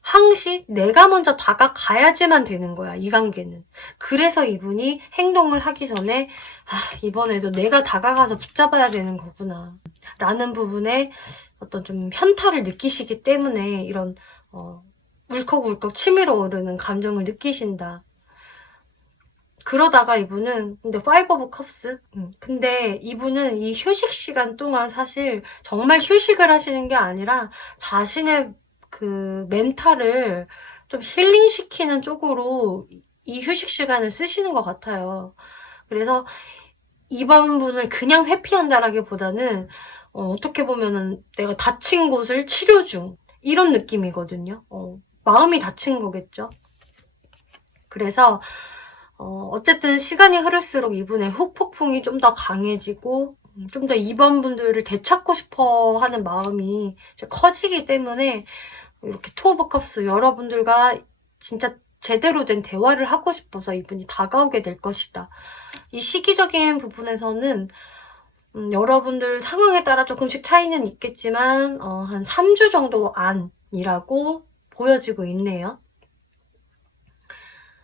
항시 내가 먼저 다가가야지만 되는 거야, 이 관계는. 그래서 이분이 행동을 하기 전에 이번에도 내가 다가가서 붙잡아야 되는 거구나 라는 부분에 어떤 좀 현타를 느끼시기 때문에 이런 울컥울컥 치밀어 오르는 감정을 느끼신다. 그러다가 이분은 근데 5 오브 컵스? 근데 이분은 이 휴식 시간 동안 사실 정말 휴식을 하시는 게 아니라 자신의 그 멘탈을 좀 힐링시키는 쪽으로 이 휴식 시간을 쓰시는 것 같아요. 그래서 이번 분을 그냥 회피한다라기보다는 어떻게 보면은 내가 다친 곳을 치료 중 이런 느낌이거든요. 마음이 다친 거겠죠. 그래서 어쨌든 시간이 흐를수록 이분의 후폭풍이 좀 더 강해지고 좀 더 이번 분들을 되찾고 싶어 하는 마음이 이제 커지기 때문에 이렇게 투 오브 컵스 여러분들과 진짜 제대로 된 대화를 하고 싶어서 이분이 다가오게 될 것이다. 이 시기적인 부분에서는 여러분들 상황에 따라 조금씩 차이는 있겠지만 한 3주 정도 안이라고 보여지고 있네요.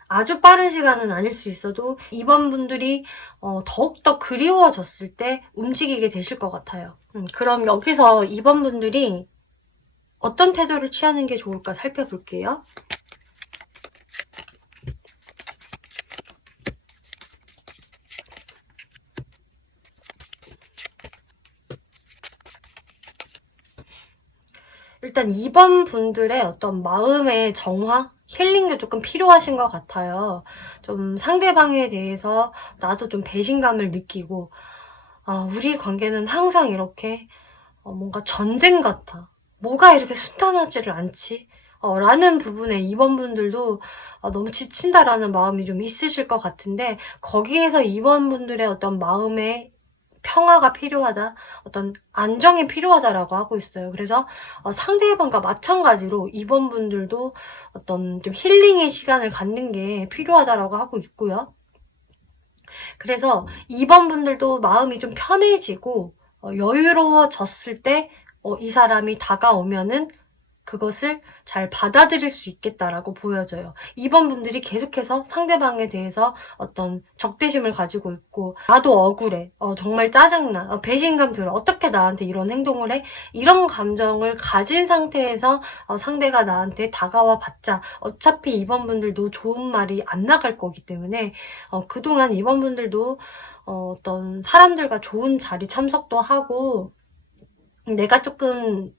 아주 빠른 시간은 아닐 수 있어도 이번 분들이 더욱더 그리워졌을 때 움직이게 되실 것 같아요. 그럼 여기서 이번 분들이 어떤 태도를 취하는 게 좋을까 살펴볼게요. 일단 이번 분들의 어떤 마음의 정화? 힐링도 조금 필요하신 것 같아요. 좀 상대방에 대해서 나도 좀 배신감을 느끼고 우리 관계는 항상 이렇게 뭔가 전쟁 같아. 뭐가 이렇게 순탄하지를 않지? 라는 부분에 이번 분들도 너무 지친다라는 마음이 좀 있으실 것 같은데 거기에서 이번 분들의 어떤 마음의 평화가 필요하다, 어떤 안정이 필요하다라고 하고 있어요. 그래서 상대방과 마찬가지로 이번 분들도 어떤 좀 힐링의 시간을 갖는 게 필요하다라고 하고 있고요. 그래서 이번 분들도 마음이 좀 편해지고 여유로워졌을 때 이 사람이 다가오면은 그것을 잘 받아들일 수 있겠다라고 보여져요. 이번 분들이 계속해서 상대방에 대해서 어떤 적대심을 가지고 있고 나도 억울해, 정말 짜증나, 배신감 들어, 어떻게 나한테 이런 행동을 해? 이런 감정을 가진 상태에서 상대가 나한테 다가와 봤자 어차피 이번 분들도 좋은 말이 안 나갈 거기 때문에 그동안 이번 분들도 어떤 사람들과 좋은 자리 참석도 하고 내가 조금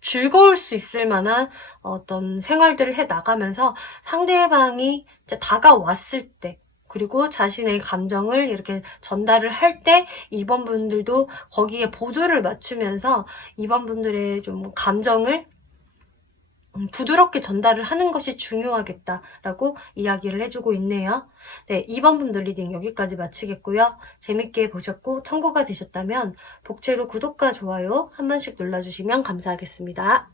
즐거울 수 있을 만한 어떤 생활들을 해 나가면서 상대방이 이제 다가왔을 때, 그리고 자신의 감정을 이렇게 전달을 할 때 2번 분들도 거기에 보조를 맞추면서 2번 분들의 좀 감정을 부드럽게 전달을 하는 것이 중요하겠다라고 이야기를 해주고 있네요. 네, 2번 분들 리딩 여기까지 마치겠고요. 재밌게 보셨고 참고가 되셨다면 복채로 구독과 좋아요 한 번씩 눌러주시면 감사하겠습니다.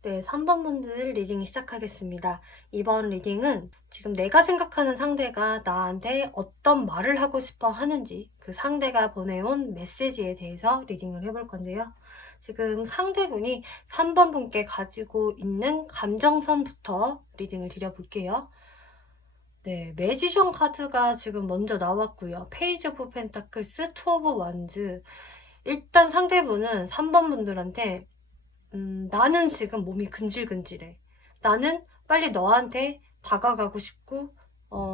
네, 3번 분들 리딩 시작하겠습니다. 이번 리딩은 지금 내가 생각하는 상대가 나한테 어떤 말을 하고 싶어 하는지, 그 상대가 보내온 메시지에 대해서 리딩을 해볼 건데요. 지금 상대분이 3번 분께 가지고 있는 감정선부터 리딩을 드려볼게요. 네, 매지션 카드가 지금 먼저 나왔고요. 페이지 오브 펜타클스, 투 오브 원즈. 일단 상대분은 3번 분들한테 나는 지금 몸이 근질근질해. 나는 빨리 너한테 다가가고 싶고,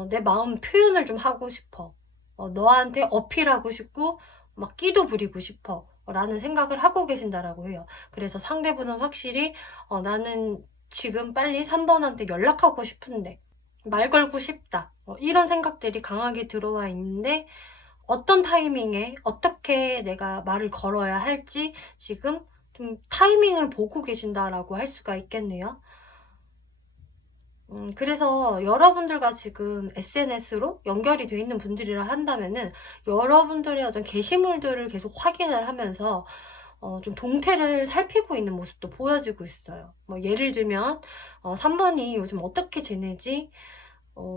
내 마음 표현을 좀 하고 싶어. 너한테 어필하고 싶고, 막 끼도 부리고 싶어. 라는 생각을 하고 계신다라고 해요. 그래서 상대분은 확실히, 나는 지금 빨리 3번한테 연락하고 싶은데, 말 걸고 싶다. 이런 생각들이 강하게 들어와 있는데, 어떤 타이밍에 어떻게 내가 말을 걸어야 할지 지금 좀 타이밍을 보고 계신다라고 할 수가 있겠네요. 그래서 여러분들과 지금 SNS로 연결이 되어 있는 분들이라 한다면은 여러분들의 어떤 게시물들을 계속 확인을 하면서 좀 동태를 살피고 있는 모습도 보여지고 있어요. 뭐 예를 들면 3번이 요즘 어떻게 지내지?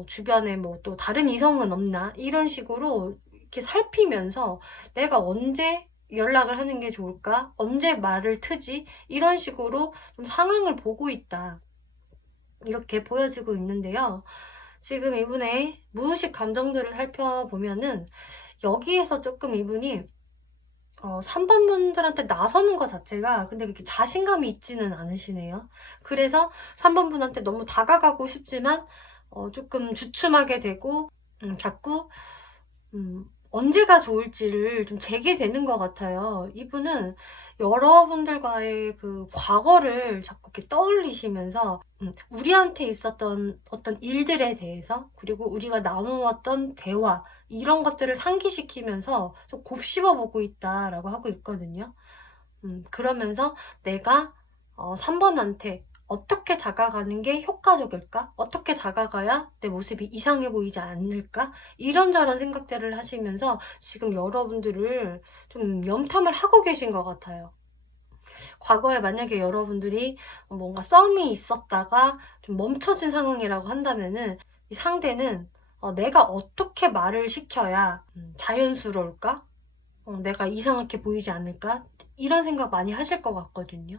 주변에 뭐 또 다른 이성은 없나? 이런 식으로 이렇게 살피면서 내가 언제 연락을 하는 게 좋을까? 언제 말을 트지? 이런 식으로 좀 상황을 보고 있다. 이렇게 보여지고 있는데요. 지금 이분의 무의식 감정들을 살펴보면은 여기에서 조금 이분이 3번 분들한테 나서는 것 자체가 근데 그렇게 자신감이 있지는 않으시네요. 그래서 3번 분한테 너무 다가가고 싶지만 조금 주춤하게 되고 자꾸 언제가 좋을지를 좀 재게되는 것 같아요. 이분은 여러분들과의 그 과거를 자꾸 이렇게 떠올리시면서 우리한테 있었던 어떤 일들에 대해서 그리고 우리가 나누었던 대화 이런 것들을 상기시키면서 좀 곱씹어 보고 있다라고 하고 있거든요. 그러면서 내가 3번한테 어떻게 다가가는 게 효과적일까? 어떻게 다가가야 내 모습이 이상해 보이지 않을까? 이런저런 생각들을 하시면서 지금 여러분들을 좀 염탐을 하고 계신 것 같아요. 과거에 만약에 여러분들이 뭔가 썸이 있었다가 좀 멈춰진 상황이라고 한다면은 이 상대는 내가 어떻게 말을 시켜야 자연스러울까? 내가 이상하게 보이지 않을까? 이런 생각 많이 하실 것 같거든요.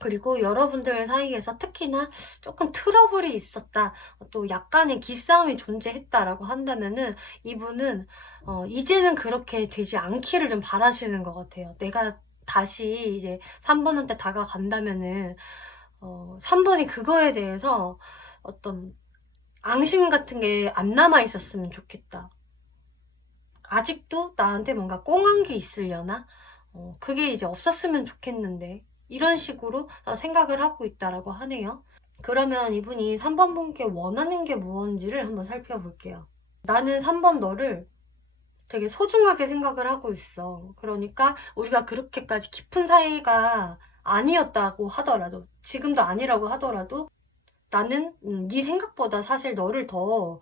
그리고 여러분들 사이에서 특히나 조금 트러블이 있었다, 또 약간의 기싸움이 존재했다라고 한다면은 이분은 이제는 그렇게 되지 않기를 좀 바라시는 것 같아요. 내가 다시 이제 3번한테 다가간다면은 3번이 그거에 대해서 어떤 앙심 같은 게 안 남아 있었으면 좋겠다. 아직도 나한테 뭔가 꽁한 게 있으려나? 그게 이제 없었으면 좋겠는데. 이런 식으로 생각을 하고 있다라고 하네요. 그러면 이분이 3번 분께 원하는 게 무언지를 한번 살펴볼게요. 나는 3번 너를 되게 소중하게 생각을 하고 있어. 그러니까 우리가 그렇게까지 깊은 사이가 아니었다고 하더라도, 지금도 아니라고 하더라도 나는 네 생각보다 사실 너를 더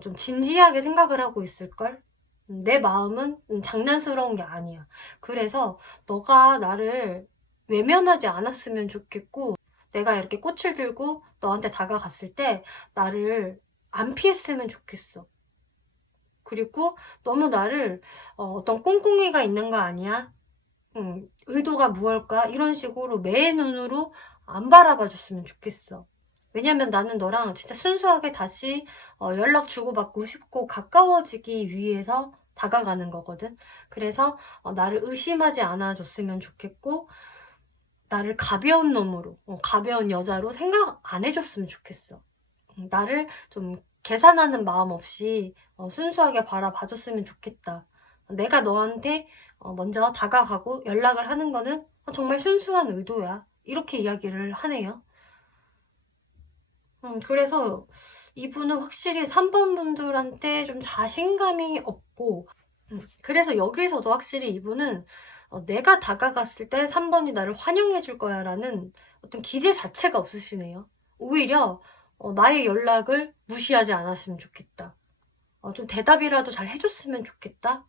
좀 진지하게 생각을 하고 있을걸? 내 마음은 장난스러운 게 아니야. 그래서 너가 나를 외면하지 않았으면 좋겠고, 내가 이렇게 꽃을 들고 너한테 다가갔을 때 나를 안 피했으면 좋겠어. 그리고 너무 나를 어떤 꿍꿍이가 있는 거 아니야? 의도가 무엇일까? 이런 식으로 매 눈으로 안 바라봐 줬으면 좋겠어. 왜냐면 나는 너랑 진짜 순수하게 다시 연락 주고받고 싶고 가까워지기 위해서 다가가는 거거든. 그래서 나를 의심하지 않아줬으면 좋겠고, 나를 가벼운 놈으로, 가벼운 여자로 생각 안 해줬으면 좋겠어. 나를 좀 계산하는 마음 없이 순수하게 바라봐줬으면 좋겠다. 내가 너한테 먼저 다가가고 연락을 하는 거는 정말 순수한 의도야. 이렇게 이야기를 하네요. 그래서 이분은 확실히 3번 분들한테 좀 자신감이 없고, 그래서 여기서도 확실히 이분은 내가 다가갔을 때 3번이 나를 환영해 줄 거야 라는 어떤 기대 자체가 없으시네요. 오히려 나의 연락을 무시하지 않았으면 좋겠다. 좀 대답이라도 잘 해줬으면 좋겠다.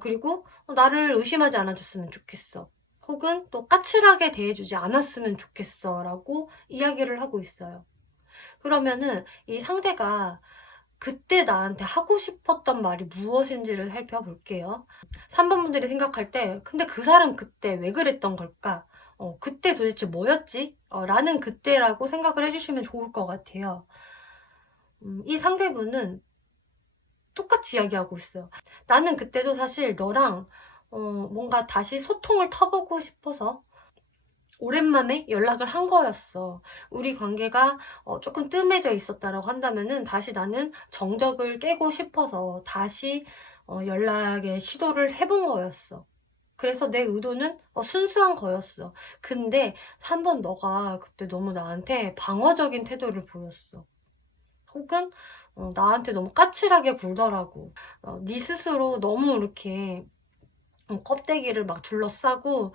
그리고 나를 의심하지 않아줬으면 좋겠어. 혹은 또 까칠하게 대해주지 않았으면 좋겠어 라고 이야기를 하고 있어요. 그러면은 이 상대가 그때 나한테 하고 싶었던 말이 무엇인지를 살펴볼게요. 3번 분들이 생각할 때 근데 그 사람 그때 왜 그랬던 걸까? 그때 도대체 뭐였지? 라는 그때라고 생각을 해주시면 좋을 것 같아요. 이 상대분은 똑같이 이야기하고 있어요. 나는 그때도 사실 너랑 뭔가 다시 소통을 터보고 싶어서 오랜만에 연락을 한 거였어. 우리 관계가 조금 뜸해져 있었다라고 한다면은 다시 나는 정적을 깨고 싶어서 다시 연락의 시도를 해본 거였어. 그래서 내 의도는 순수한 거였어. 근데 3번 너가 그때 너무 나한테 방어적인 태도를 보였어. 혹은 나한테 너무 까칠하게 굴더라고. 네 스스로 너무 이렇게 껍데기를 막 둘러싸고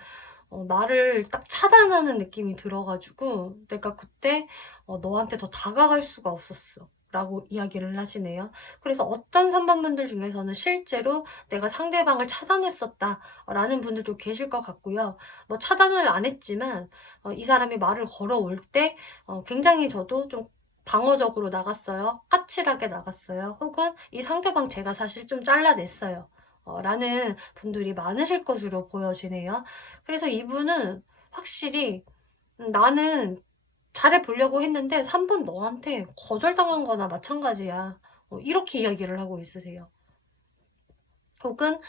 나를 딱 차단하는 느낌이 들어가지고 내가 그때 너한테 더 다가갈 수가 없었어. 라고 이야기를 하시네요. 그래서 어떤 3번 분들 중에서는 실제로 내가 상대방을 차단했었다 라는 분들도 계실 것 같고요. 뭐 차단을 안 했지만 이 사람이 말을 걸어올 때 굉장히 저도 좀 방어적으로 나갔어요. 까칠하게 나갔어요. 혹은 이 상대방 제가 사실 좀 잘라냈어요. 라는 분들이 많으실 것으로 보여지네요. 그래서 이분은 확실히 나는 잘해보려고 했는데 3번 너한테 거절당한 거나 마찬가지야. 이렇게 이야기를 하고 있으세요. 혹은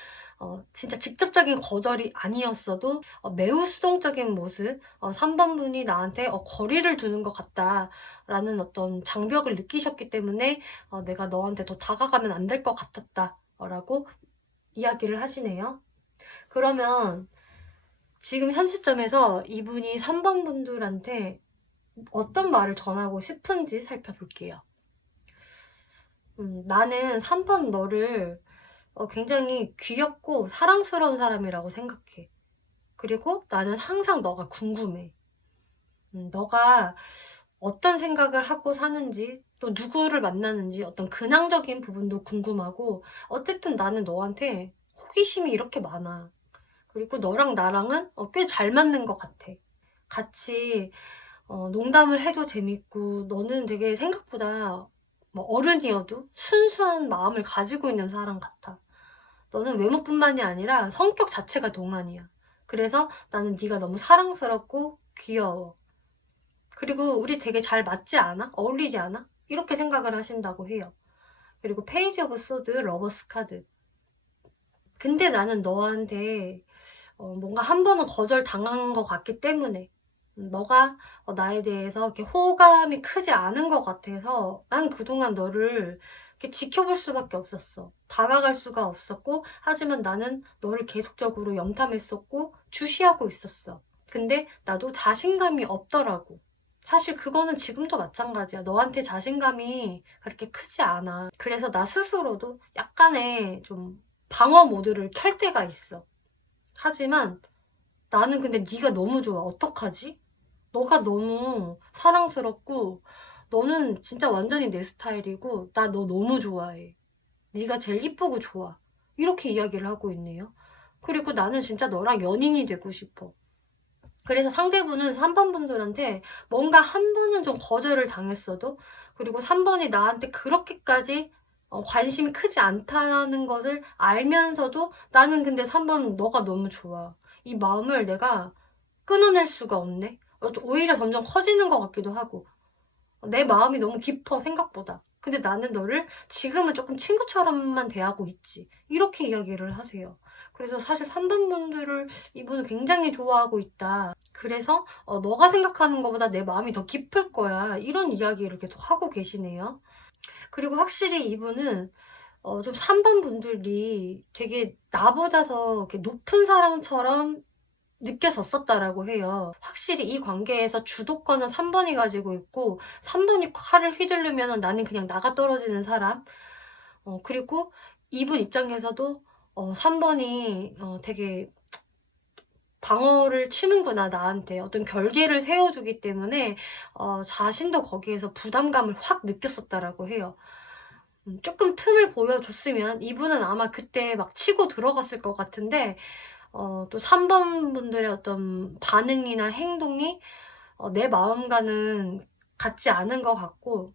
진짜 직접적인 거절이 아니었어도 매우 수동적인 모습, 3번 분이 나한테 거리를 두는 것 같다라는 어떤 장벽을 느끼셨기 때문에 내가 너한테 더 다가가면 안 될 것 같았다 라고 이야기를 하시네요. 그러면 지금 현 시점에서 이분이 3번 분들한테 어떤 말을 전하고 싶은지 살펴볼게요. 나는 3번 너를 굉장히 귀엽고 사랑스러운 사람이라고 생각해. 그리고 나는 항상 너가 궁금해. 너가 어떤 생각을 하고 사는지, 또 누구를 만나는지 어떤 근황적인 부분도 궁금하고, 어쨌든 나는 너한테 호기심이 이렇게 많아. 그리고 너랑 나랑은 꽤 잘 맞는 것 같아. 같이 농담을 해도 재밌고 너는 되게 생각보다 뭐 어른이어도 순수한 마음을 가지고 있는 사람 같아. 너는 외모뿐만이 아니라 성격 자체가 동안이야. 그래서 나는 네가 너무 사랑스럽고 귀여워. 그리고 우리 되게 잘 맞지 않아? 어울리지 않아? 이렇게 생각을 하신다고 해요. 그리고 페이지 오브 소드, 러버스 카드. 근데 나는 너한테 뭔가 한 번은 거절당한 것 같기 때문에 너가 나에 대해서 이렇게 호감이 크지 않은 것 같아서 난 그동안 너를 이렇게 지켜볼 수밖에 없었어. 다가갈 수가 없었고, 하지만 나는 너를 계속적으로 염탐했었고 주시하고 있었어. 근데 나도 자신감이 없더라고. 사실 그거는 지금도 마찬가지야. 너한테 자신감이 그렇게 크지 않아. 그래서 나 스스로도 약간의 좀 방어 모드를 켤 때가 있어. 하지만 나는 근데 네가 너무 좋아. 어떡하지? 너가 너무 사랑스럽고 너는 진짜 완전히 내 스타일이고 나 너 너무 좋아해. 네가 제일 이쁘고 좋아. 이렇게 이야기를 하고 있네요. 그리고 나는 진짜 너랑 연인이 되고 싶어. 그래서 상대분은 3번 분들한테 뭔가 한 번은 좀 거절을 당했어도, 그리고 3번이 나한테 그렇게까지 관심이 크지 않다는 것을 알면서도 나는 근데 3번 너가 너무 좋아. 이 마음을 내가 끊어낼 수가 없네. 오히려 점점 커지는 것 같기도 하고. 내 마음이 너무 깊어, 생각보다. 근데 나는 너를 지금은 조금 친구처럼만 대하고 있지. 이렇게 이야기를 하세요. 그래서 사실 3번 분들을 이분은 굉장히 좋아하고 있다. 그래서 너가 생각하는 것보다 내 마음이 더 깊을 거야. 이런 이야기를 계속 하고 계시네요. 그리고 확실히 이분은 좀 3번 분들이 되게 나보다 더 이렇게 높은 사람처럼 느껴졌었다라고 해요. 확실히 이 관계에서 주도권은 3번이 가지고 있고 3번이 칼을 휘두르면은 나는 그냥 나가 떨어지는 사람. 그리고 이분 입장에서도 3번이 되게 방어를 치는구나 나한테. 어떤 결계를 세워 주기 때문에 자신도 거기에서 부담감을 확 느꼈었다라고 해요. 쪼끔 틈을 보여줬으면 이분은 아마 그때 막 치고 들어갔을 것 같은데 또 3번 분들의 어떤 반응이나 행동이 내 마음과는 같지 않은 것 같고,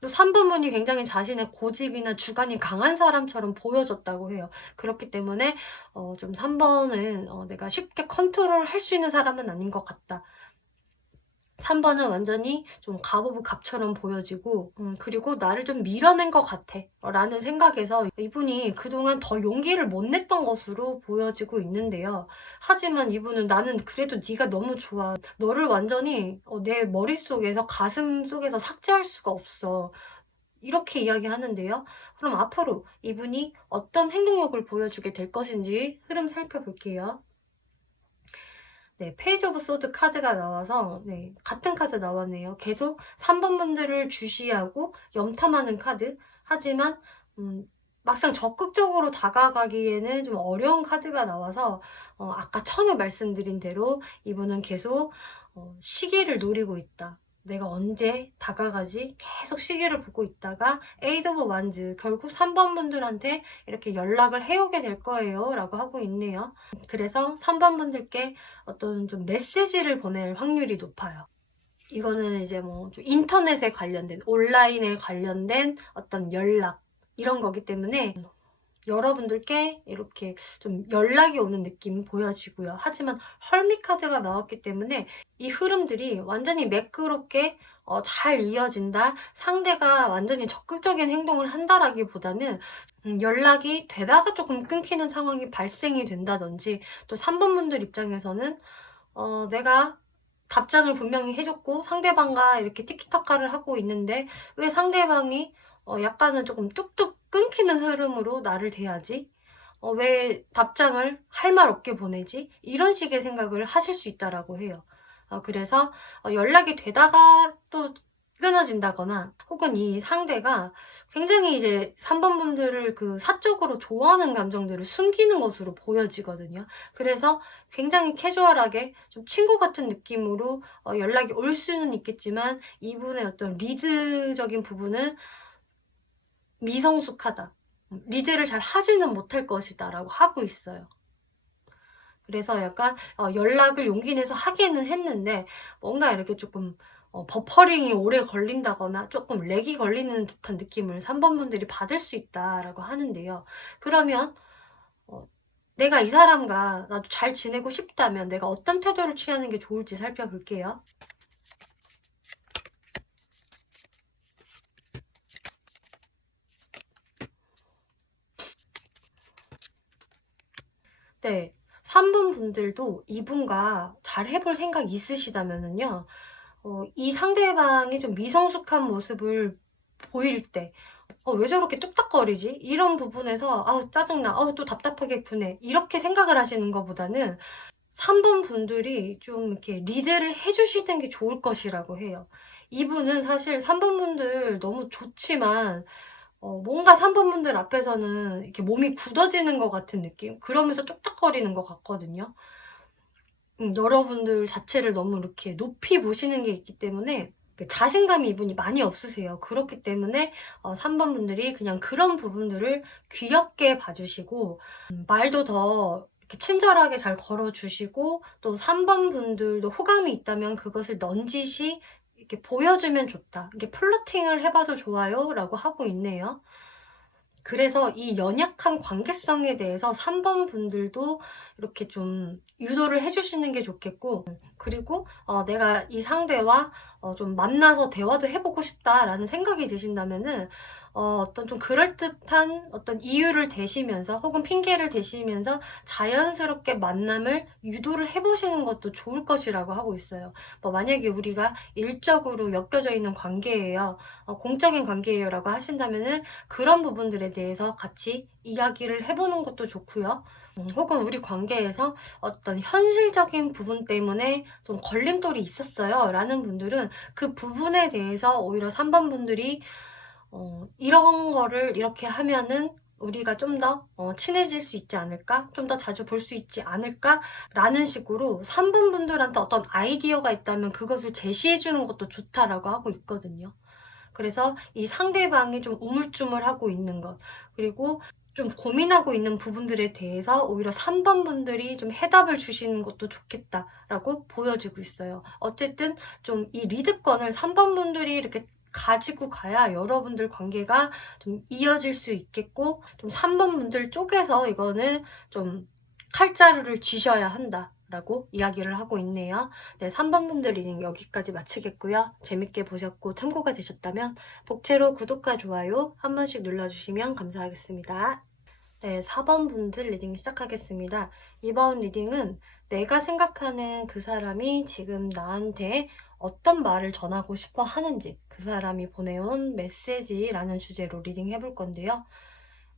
또 3번 분이 굉장히 자신의 고집이나 주관이 강한 사람처럼 보여졌다고 해요. 그렇기 때문에 좀 3번은 '내가 쉽게 컨트롤할 수 있는 사람은 아닌 것 같다.' 3번은 완전히 좀 갑오브갑처럼 보여지고 그리고 '나를 좀 밀어낸 것 같아.' 라는 생각에서 이분이 그동안 더 용기를 못 냈던 것으로 보여지고 있는데요. 하지만 이분은 "나는 그래도 네가 너무 좋아. 너를 완전히 내 머릿속에서 가슴속에서 삭제할 수가 없어." 이렇게 이야기하는데요. 그럼 앞으로 이분이 어떤 행동력을 보여주게 될 것인지 흐름 살펴볼게요. 네. 페이지 오브 소드 카드가 나와서 네 같은 카드 나왔네요. 계속 3번 분들을 주시하고 염탐하는 카드. 하지만 막상 적극적으로 다가가기에는 좀 어려운 카드가 나와서 아까 처음에 말씀드린 대로 이분은 계속 시기를 노리고 있다. '내가 언제 다가가지?' 계속 시기를 보고 있다가 에이드 오브 완즈 결국 3번 분들한테 이렇게 연락을 해 오게 될 거예요 라고 하고 있네요. 그래서 3번 분들께 어떤 좀 메시지를 보낼 확률이 높아요. 이거는 이제 뭐 좀 인터넷에 관련된 온라인에 관련된 어떤 연락 이런 거기 때문에 여러분들께 이렇게 좀 연락이 오는 느낌이 보여지고요. 하지만 헐밋 카드가 나왔기 때문에 이 흐름들이 완전히 매끄럽게 잘 이어진다. 상대가 완전히 적극적인 행동을 한다라기보다는 연락이 되다가 조금 끊기는 상황이 발생이 된다든지, 또 3번 분들 입장에서는 내가 답장을 분명히 해 줬고 상대방과 이렇게 티키타카를 하고 있는데 왜 상대방이 약간은 조금 뚝뚝 끊기는 흐름으로 나를 대하지? 왜 답장을 할 말 없게 보내지? 이런 식의 생각을 하실 수 있다라고 해요. 그래서 연락이 되다가 또 끊어진다거나, 혹은 이 상대가 굉장히 이제 3번 분들을 그 사적으로 좋아하는 감정들을 숨기는 것으로 보여지거든요. 그래서 굉장히 캐주얼하게 좀 친구 같은 느낌으로 연락이 올 수는 있겠지만 이분의 어떤 리드적인 부분은 미성숙하다. 리드를 잘 하지는 못할 것이다라고 하고 있어요. 그래서 약간 연락을 용기 내서 하기는 했는데 뭔가 이렇게 조금 버퍼링이 오래 걸린다거나 조금 렉이 걸리는 듯한 느낌을 3번 분들이 받을 수 있다라고 하는데요. 그러면 어 내가 이 사람과 나도 잘 지내고 싶다면 내가 어떤 태도를 취하는 게 좋을지 살펴볼게요. 네. 3번 분들도 이분과 잘 해볼 생각이 있으시다면은요. 이 상대방이 좀 미성숙한 모습을 보일 때 '왜 저렇게 뚝딱거리지?' 이런 부분에서 '아우 짜증나. 아우 또 답답하게 구네.' 이렇게 생각을 하시는 것보다는 3번 분들이 좀 이렇게 리드를 해 주시는 게 좋을 것이라고 해요. 이분은 사실 3번 분들 너무 좋지만 뭔가 3번 분들 앞에서는 이렇게 몸이 굳어지는 것 같은 느낌? 그러면서 뚝딱거리는 것 같거든요. 여러분들 자체를 너무 이렇게 높이 보시는 게 있기 때문에 그 자신감이 이분이 많이 없으세요. 그렇기 때문에 3번 분들이 그냥 그런 부분들을 귀엽게 봐 주시고 말도 더 이렇게 친절하게 잘 걸어 주시고, 또 3번 분들도 호감이 있다면 그것을 넌지시 이렇게 보여주면 좋다. 이게 "플러팅을 해 봐도 좋아요."라고 하고 있네요. 그래서 이 연약한 관계성에 대해서 3번 분들도 이렇게 좀 유도를 해 주시는 게 좋겠고, 그리고 '내가 이 상대와 좀 만나서 대화도 해 보고 싶다.'라는 생각이 드신다면은 어떤 좀 그럴듯한 어떤 이유를 대시면서 혹은 핑계를 대시면서 자연스럽게 만남을 유도를 해보시는 것도 좋을 것이라고 하고 있어요. 뭐 만약에 우리가 일적으로 엮여져 있는 관계예요. 공적인 관계예요 라고 하신다면은 그런 부분들에 대해서 같이 이야기를 해보는 것도 좋고요. 혹은 우리 관계에서 어떤 현실적인 부분 때문에 좀 걸림돌이 있었어요 라는 분들은 그 부분에 대해서 오히려 3번 분들이 이런 거를 이렇게 하면은 우리가 좀 더 친해질 수 있지 않을까? 좀 더 자주 볼 수 있지 않을까? 라는 식으로 3번 분들한테 어떤 아이디어가 있다면 그것을 제시해 주는 것도 좋다라고 하고 있거든요. 그래서 이 상대방이 좀 우물쭈물하고 있는 것, 그리고 좀 고민하고 있는 부분들에 대해서 오히려 3번 분들이 좀 해답을 주시는 것도 좋겠다라고 보여지고 있어요. 어쨌든 좀 이 리드권을 3번 분들이 이렇게 가지고 가야 여러분들 관계가 좀 이어질 수 있겠고, 좀 3번 분들 쪽에서 이거는 좀 칼자루를 쥐셔야 한다 라고 이야기를 하고 있네요. 네, 3번 분들 리딩 여기까지 마치겠고요. 재밌게 보셨고 참고가 되셨다면 복채로 구독과 좋아요 한 번씩 눌러주시면 감사하겠습니다. 네, 4번 분들 리딩 시작하겠습니다. 이번 리딩은 내가 생각하는 그 사람이 지금 나한테 어떤 말을 전하고 싶어 하는지, 그 사람이 보내온 메시지라는 주제로 리딩 해볼 건데요.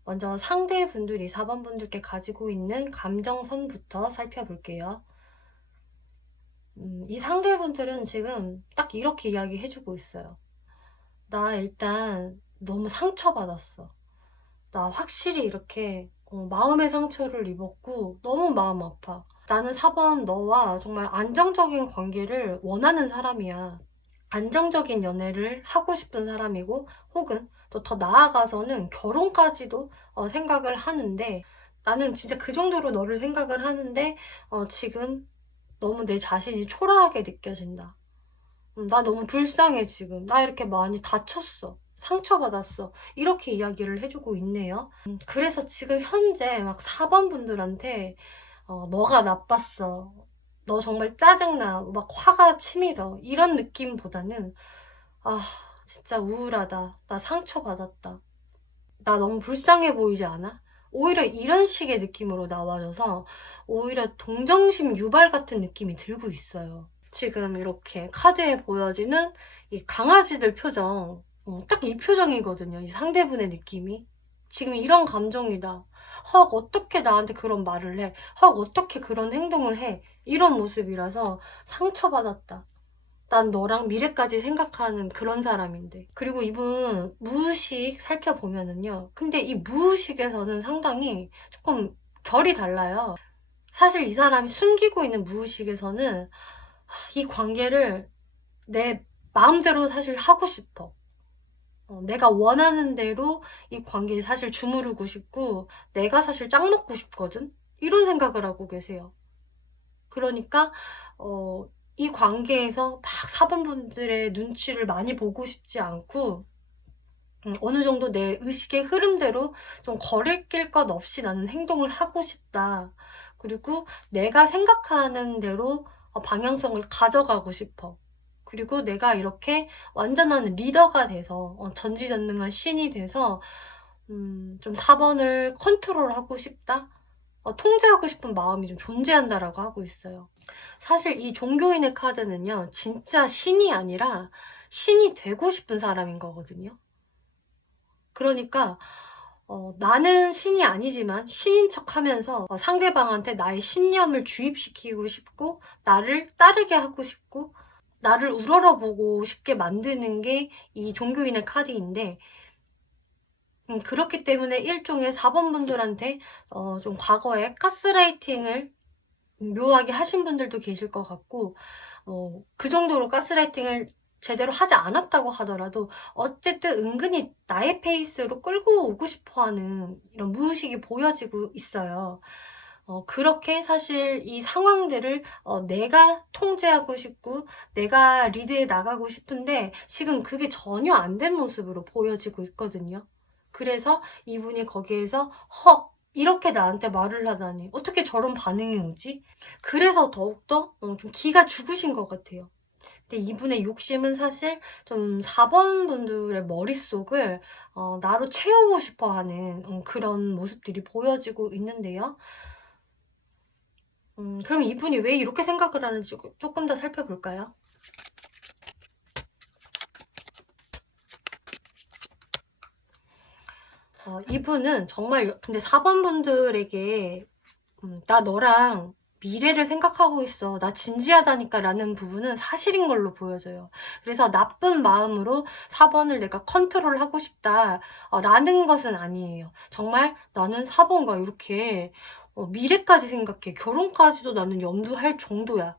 먼저 상대분들이 4번 분들께 가지고 있는 감정선부터 살펴볼게요. 이 상대분들은 지금 딱 이렇게 이야기해주고 있어요. 나 일단 너무 상처받았어. 나 확실히 이렇게 마음의 상처를 입었고 너무 마음 아파. 나는 4번 너와 정말 안정적인 관계를 원하는 사람이야. 안정적인 연애를 하고 싶은 사람이고, 혹은 또 더 나아가서는 결혼까지도 생각을 하는데, 나는 진짜 그 정도로 너를 생각을 하는데 지금 너무 내 자신이 초라하게 느껴진다. 나 너무 불쌍해 지금. 나 이렇게 많이 다쳤어. 상처받았어. 이렇게 이야기를 해주고 있네요. 그래서 지금 현재 막 4번 분들한테 너가 나빴어. 너 정말 짜증나. 막 화가 치밀어. 이런 느낌보다는 아, 진짜 우울하다. 나 상처받았다. 나 너무 불쌍해 보이지 않아? 오히려 이런 식의 느낌으로 나와줘서 오히려 동정심 유발 같은 느낌이 들고 있어요. 지금 이렇게 카드에 보여지는 이 강아지들 표정, 딱 이 표정이거든요. 이 상대분의 느낌이. 지금 이런 감정이다. 헉, 어떻게 나한테 그런 말을 해? 헉, 어떻게 그런 행동을 해? 이런 모습이라서 상처받았다. 난 너랑 미래까지 생각하는 그런 사람인데. 그리고 이분 무의식 살펴보면은요. 근데 이 무의식에서는 상당히 조금 결이 달라요. 사실 이 사람이 숨기고 있는 무의식에서는 이 관계를 내 마음대로 사실 하고 싶어. 내가 원하는 대로 이 관계에 사실 주무르고 싶고, 내가 사실 짝 먹고 싶거든? 이런 생각을 하고 계세요. 그러니까 이 관계에서 막 4번 분들의 눈치를 많이 보고 싶지 않고, 어느 정도 내 의식의 흐름대로 좀 거리낄 것 없이 나는 행동을 하고 싶다. 그리고 내가 생각하는 대로 방향성을 가져가고 싶어. 그리고 내가 이렇게 완전한 리더가 돼서 전지전능한 신이 돼서 좀 4번을 컨트롤하고 싶다. 통제하고 싶은 마음이 좀 존재한다라고 하고 있어요. 사실 이 종교인의 카드는요, 진짜 신이 아니라 신이 되고 싶은 사람인 거거든요. 그러니까 나는 신이 아니지만 신인 척 하면서 상대방한테 나의 신념을 주입시키고 싶고, 나를 따르게 하고 싶고, 나를 우러러보고 싶게 만드는 게 이 종교인의 카드인데, 그렇기 때문에 일종의 4번 분들한테 좀 과거에 가스라이팅을 묘하게 하신 분들도 계실 것 같고, 그 정도로 가스라이팅을 제대로 하지 않았다고 하더라도 어쨌든 은근히 나의 페이스로 끌고 오고 싶어하는 이런 무의식이 보여지고 있어요. 그렇게 사실 이 상황들을 내가 통제하고 싶고 내가 리드해 나가고 싶은데 지금 그게 전혀 안 된 모습으로 보여지고 있거든요. 그래서 이분이 거기에서 헉! 이렇게 나한테 말을 하다니 어떻게 저런 반응이 오지? 그래서 더욱더 좀 기가 죽으신 것 같아요. 근데 이분의 욕심은 사실 좀 4번 분들의 머릿속을 나로 채우고 싶어 하는 그런 모습들이 보여지고 있는데요. 그럼 이분이 왜 이렇게 생각을 하는지 조금 더 살펴볼까요? 이분은 정말 근데 4번 분들에게 나 너랑 미래를 생각하고 있어. 나 진지하다니까 라는 부분은 사실인 걸로 보여져요. 그래서 나쁜 마음으로 4번을 내가 컨트롤하고 싶다 라는 것은 아니에요. 정말 나는 4번과 이렇게 미래까지 생각해. 결혼까지도 나는 염두할 정도야.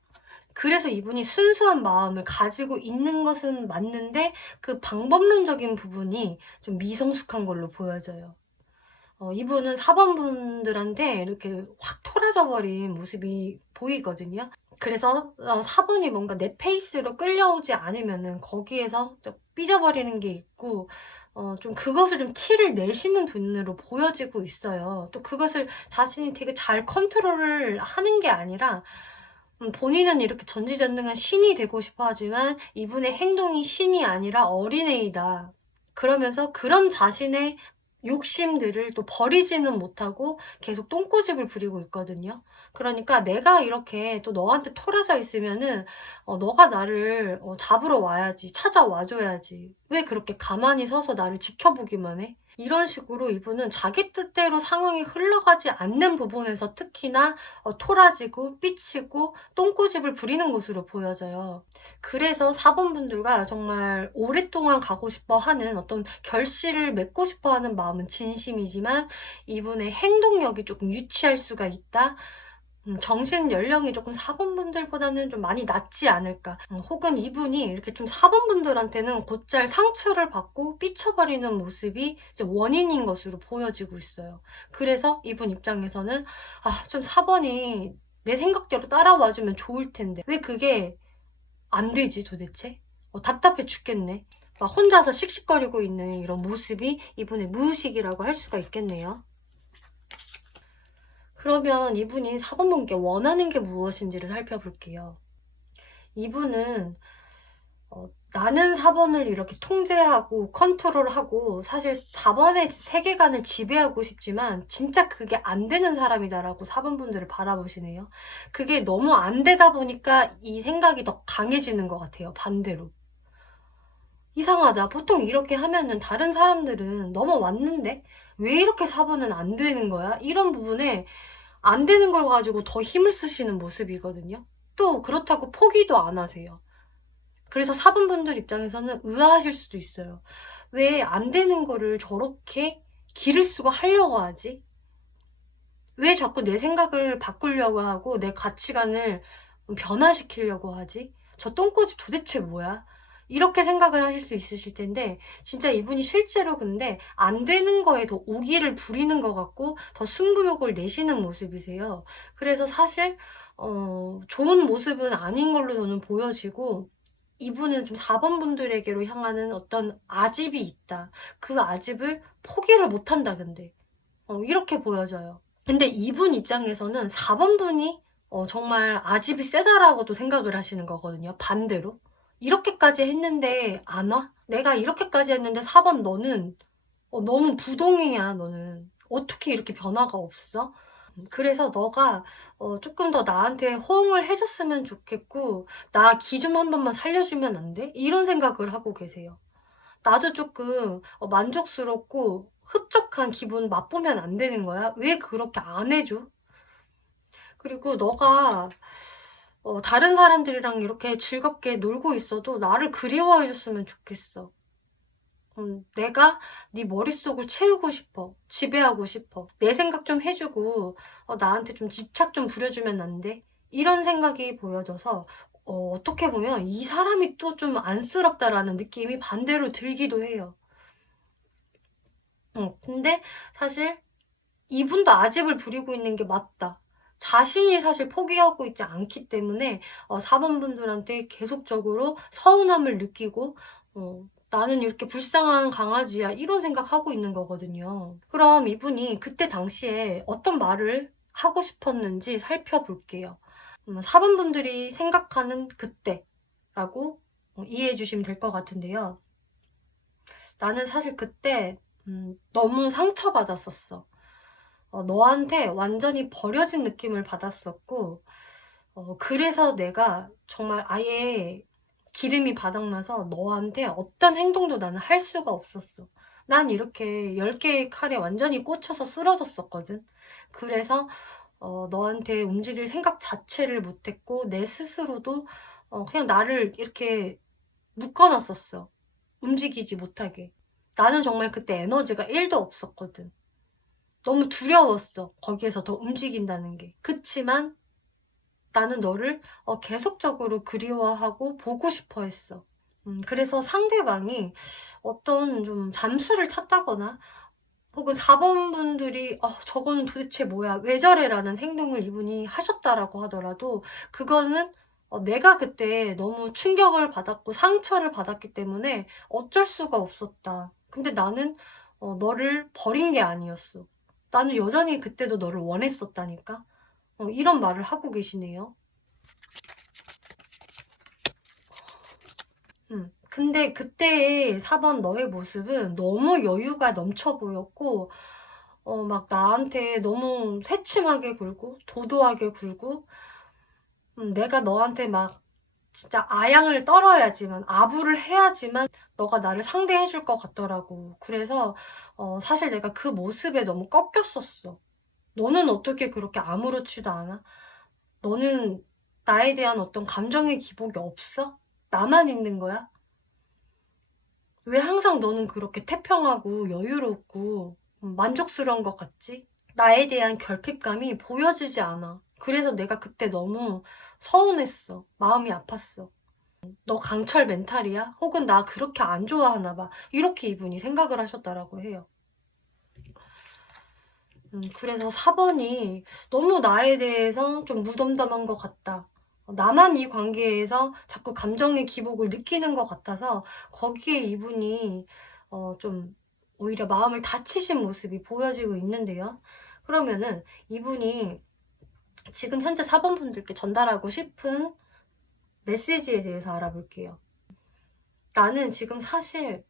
그래서 이분이 순수한 마음을 가지고 있는 것은 맞는데 그 방법론적인 부분이 좀 미성숙한 걸로 보여져요. 이분은 4번 분들한테 이렇게 확 토라져 버린 모습이 보이거든요. 그래서 4번이 뭔가 내 페이스로 끌려오지 않으면은 거기에서 좀 삐져버리는 게 있고 좀 그것을 좀 티를 내시는 분으로 보여지고 있어요. 또 그것을 자신이 되게 잘 컨트롤을 하는 게 아니라 본인은 이렇게 전지전능한 신이 되고 싶어 하지만 이분의 행동이 신이 아니라 어린애이다. 그러면서 그런 자신의 욕심들을 또 버리지는 못하고 계속 똥꼬집을 부리고 있거든요. 그러니까 내가 이렇게 또 너한테 토라져 있으면은 너가 나를 잡으러 와야지, 찾아와 줘야지. 왜 그렇게 가만히 서서 나를 지켜보기만 해? 이런 식으로 이분은 자기 뜻대로 상황이 흘러가지 않는 부분에서 특히나 토라지고 삐치고 똥꼬집을 부리는 것으로 보여져요. 그래서 4번 분들과 정말 오랫동안 가고 싶어 하는 어떤 결실을 맺고 싶어 하는 마음은 진심이지만 이분의 행동력이 조금 유치할 수가 있다. 정신 연령이 조금 4번 분들보다는 좀 많이 낮지 않을까. 혹은 이분이 이렇게 좀 4번 분들한테는 곧잘 상처를 받고 삐쳐버리는 모습이 이제 원인인 것으로 보여지고 있어요. 그래서 이분 입장에서는 좀 4번이 내 생각대로 따라와주면 좋을 텐데 왜 그게 안 되지 도대체? 답답해 죽겠네. 막 혼자서 씩씩거리고 있는 이런 모습이 이분의 무의식이라고 할 수가 있겠네요. 그러면 이분이 4번 분께 원하는 게 무엇인지를 살펴볼게요. 이분은 나는 4번을 이렇게 통제하고 컨트롤하고 사실 4번의 세계관을 지배하고 싶지만 진짜 그게 안 되는 사람이다라고 4번 분들을 바라보시네요. 그게 너무 안 되다 보니까 이 생각이 더 강해지는 것 같아요. 반대로. 이상하다. 보통 이렇게 하면은 다른 사람들은 넘어왔는데 왜 이렇게 4번은 안 되는 거야? 이런 부분에 안 되는 걸 가지고 더 힘을 쓰시는 모습이거든요. 또 그렇다고 포기도 안 하세요. 그래서 4번 분들 입장에서는 의아하실 수도 있어요. 왜 안 되는 거를 저렇게 기를 쓰고 하려고 하지? 왜 자꾸 내 생각을 바꾸려고 하고 내 가치관을 변화시키려고 하지? 저 똥꼬집 도대체 뭐야? 이렇게 생각을 하실 수 있으실 텐데 진짜 이분이 실제로 근데 안 되는 거에 더 오기를 부리는 것 같고 더 승부욕을 내시는 모습이세요. 그래서 사실 좋은 모습은 아닌 걸로 저는 보여지고 이분은 좀 4번 분들에게로 향하는 어떤 아집이 있다. 그 아집을 포기를 못한다 근데 이렇게 보여져요. 근데 이분 입장에서는 4번 분이 정말 아집이 세다라고도 생각을 하시는 거거든요. 반대로. 이렇게까지 했는데 안 와? 내가 이렇게까지 했는데 4번 너는 너무 부동이야 너는. 어떻게 이렇게 변화가 없어? 그래서 너가 조금 더 나한테 호응을 해줬으면 좋겠고 나 기 좀 한 번만 살려주면 안 돼? 이런 생각을 하고 계세요. 나도 조금 만족스럽고 흡족한 기분 맛보면 안 되는 거야? 왜 그렇게 안 해줘? 그리고 너가 다른 사람들이랑 이렇게 즐겁게 놀고 있어도 나를 그리워해 줬으면 좋겠어. 내가 네 머릿속을 채우고 싶어. 지배하고 싶어. 내 생각 좀 해주고 나한테 좀 집착 좀 부려주면 안 돼? 이런 생각이 보여져서 어떻게 보면 이 사람이 또 좀 안쓰럽다라는 느낌이 반대로 들기도 해요. 근데 사실 이분도 아집을 부리고 있는 게 맞다. 자신이 사실 포기하고 있지 않기 때문에 4번 분들한테 계속적으로 서운함을 느끼고 나는 이렇게 불쌍한 강아지야 이런 생각하고 있는 거거든요. 그럼 이분이 그때 당시에 어떤 말을 하고 싶었는지 살펴볼게요. 4번 분들이 생각하는 그때 라고 이해해 주시면 될 것 같은데요. 나는 사실 그때 너무 상처받았었어. 너한테 완전히 버려진 느낌을 받았었고, 그래서 내가 정말 아예 기름이 바닥나서 너한테 어떤 행동도 나는 할 수가 없었어. 난 이렇게 10개의 칼에 완전히 꽂혀서 쓰러졌었거든. 그래서 너한테 움직일 생각 자체를 못했고, 내 스스로도 그냥 나를 이렇게 묶어놨었어. 움직이지 못하게. 나는 정말 그때 에너지가 1도 없었거든. 너무 두려웠어. 거기에서 더 움직인다는 게. 그치만 나는 너를 계속적으로 그리워하고 보고 싶어 했어. 그래서 상대방이 어떤 좀 잠수를 탔다거나 혹은 4번 분들이 저거는 도대체 뭐야 왜 저래 라는 행동을 이분이 하셨다라고 하더라도 그거는 내가 그때 너무 충격을 받았고 상처를 받았기 때문에 어쩔 수가 없었다. 근데 나는 너를 버린 게 아니었어. 나는 여전히 그때도 너를 원했었다니까. 이런 말을 하고 계시네요. 근데 그때의 4번 너의 모습은 너무 여유가 넘쳐 보였고, 막 나한테 너무 새침하게 굴고, 도도하게 굴고, 내가 너한테 막 진짜 아양을 떨어야지만, 아부를 해야지만 너가 나를 상대해 줄 것 같더라고. 그래서, 사실 내가 그 모습에 너무 꺾였었어. 너는 어떻게 그렇게 아무렇지도 않아? 너는 나에 대한 어떤 감정의 기복이 없어? 나만 있는 거야? 왜 항상 너는 그렇게 태평하고 여유롭고 만족스러운 것 같지? 나에 대한 결핍감이 보여지지 않아. 그래서 내가 그때 너무 서운했어. 마음이 아팠어. 너 강철 멘탈이야? 혹은 나 그렇게 안 좋아하나 봐. 이렇게 이분이 생각을 하셨다라고 해요. 그래서 4번이 너무 나에 대해서 좀 무덤덤한 것 같다. 나만 이 관계에서 자꾸 감정의 기복을 느끼는 것 같아서 거기에 이분이 좀 오히려 마음을 다치신 모습이 보여지고 있는데요. 그러면은 이분이 지금 현재 4번 분들께 전달하고 싶은 메시지에 대해서 알아볼게요. 나는 지금 사실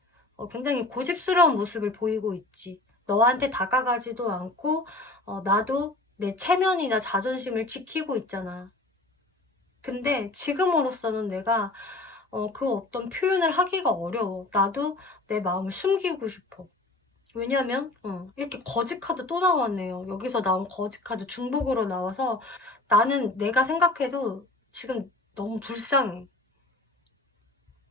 굉장히 고집스러운 모습을 보이고 있지. 너한테 다가가지도 않고 나도 내 체면이나 자존심을 지키고 있잖아. 근데 지금으로서는 내가 그 어떤 표현을 하기가 어려워. 나도 내 마음을 숨기고 싶어. 왜냐면 이렇게 거지 카드 또 나왔네요. 여기서 나온 거지 카드 중복으로 나와서 나는 내가 생각해도 지금 너무 불쌍해.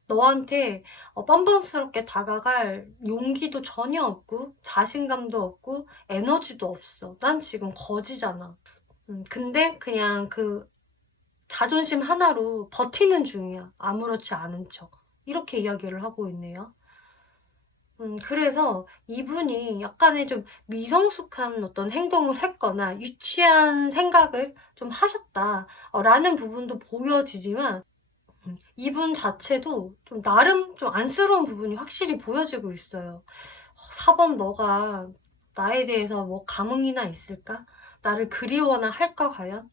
너한테 뻔뻔스럽게 다가갈 용기도 전혀 없고 자신감도 없고 에너지도 없어. 난 지금 거지잖아. 근데 그냥 그 자존심 하나로 버티는 중이야. 아무렇지 않은 척. 이렇게 이야기를 하고 있네요. 그래서 이분이 약간의 좀 미성숙한 어떤 행동을 했거나 유치한 생각을 좀 하셨다. 라는 부분도 보여지지만 이분 자체도 좀 나름 좀 안쓰러운 부분이 확실히 보여지고 있어요. 4번 너가 나에 대해서 뭐 감흥이나 있을까? 나를 그리워나 할까 과연?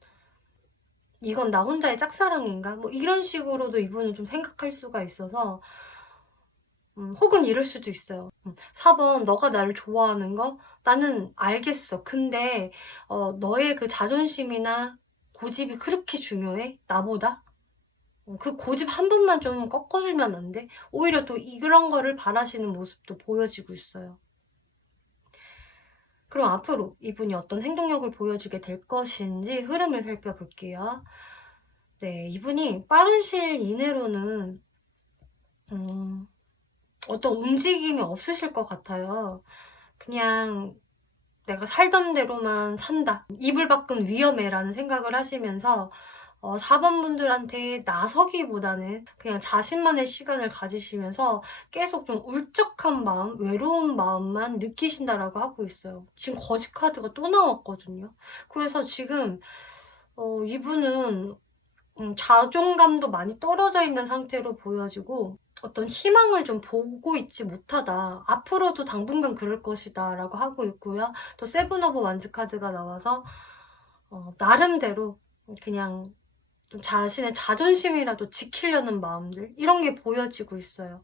이건 나 혼자의 짝사랑인가? 뭐 이런 식으로도 이분은 좀 생각할 수가 있어서 혹은 이럴 수도 있어요. 4번 너가 나를 좋아하는 거 나는 알겠어. 근데 너의 그 자존심이나 고집이 그렇게 중요해? 나보다? 그 고집 한 번만 좀 꺾어주면 안 돼? 오히려 또 이런 거를 바라시는 모습도 보여지고 있어요. 그럼 앞으로 이분이 어떤 행동력을 보여주게 될 것인지 흐름을 살펴볼게요. 네, 이분이 빠른 시일 이내로는 어떤 움직임이 없으실 것 같아요. 그냥 내가 살던 대로만 산다. 이불 밖은 위험해라는 생각을 하시면서 4번 분들한테 나서기보다는 그냥 자신만의 시간을 가지시면서 계속 좀 울적한 마음, 외로운 마음만 느끼신다라고 하고 있어요. 지금 거지 카드가 또 나왔거든요. 그래서 지금 이분은 자존감도 많이 떨어져 있는 상태로 보여지고 어떤 희망을 좀 보고 있지 못하다. 앞으로도 당분간 그럴 것이다 라고 하고 있고요. 또 세븐 오브 완즈 카드가 나와서 나름대로 그냥 좀 자신의 자존심이라도 지키려는 마음들, 이런 게 보여지고 있어요.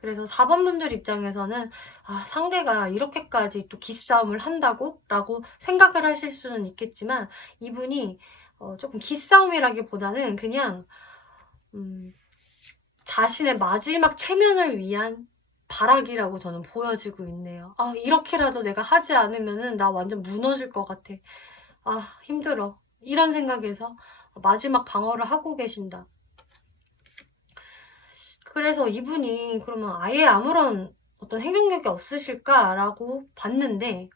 그래서 4번 분들 입장에서는 '아, 상대가 이렇게까지 또 기싸움을 한다고?' 라고 생각을 하실 수는 있겠지만, 이분이 쪼끔 기싸움이라기보다는 그냥 음 자신의 마지막 체면을 위한 발악이라고 저는 보여지고 있네요. '아, 이렇게라도 내가 하지 않으면은 나 완전 무너질 것 같아. 아, 힘들어.' 이런 생각에서 마지막 방어를 하고 계신다. 그래서 이분이 그러면 '아예 아무런 어떤 행동력이 없으실까?'라고 봤는데,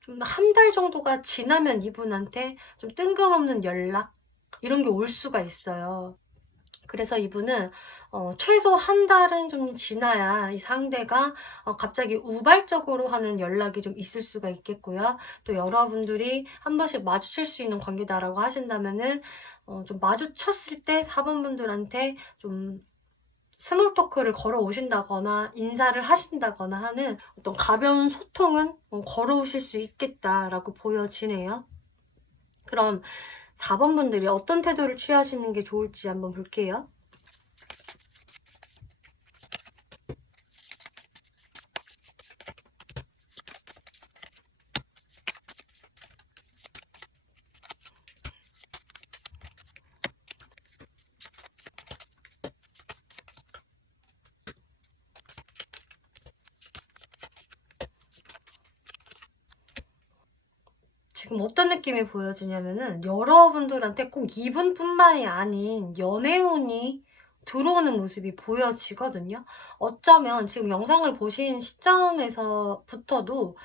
좀 한 달 정도가 지나면 이분한테 좀 뜬금없는 연락, 이런 게 올 수가 있어요. 그래서 이분은 최소 한 달은 좀 지나야 이 상대가 갑자기 우발적으로 하는 연락이 좀 있을 수가 있겠고요. 또 여러분들이 한 번씩 마주칠 수 있는 관계다라고 하신다면은 좀 마주쳤을 때 4번 분들한테 좀 스몰 토크를 걸어오신다거나 인사를 하신다거나 하는 어떤 가벼운 소통은 걸어오실 수 있겠다라고 보여지네요. 그럼 4번 분들이 어떤 태도를 취하시는 게 좋을지 한번 볼게요. 지금 어떤 느낌이 보여지냐면은, 여러분들한테 꼭 이분뿐만이 아닌 연애운이 들어오는 모습이 보여지거든요. 어쩌면 지금 영상을 보신 시점에서부터도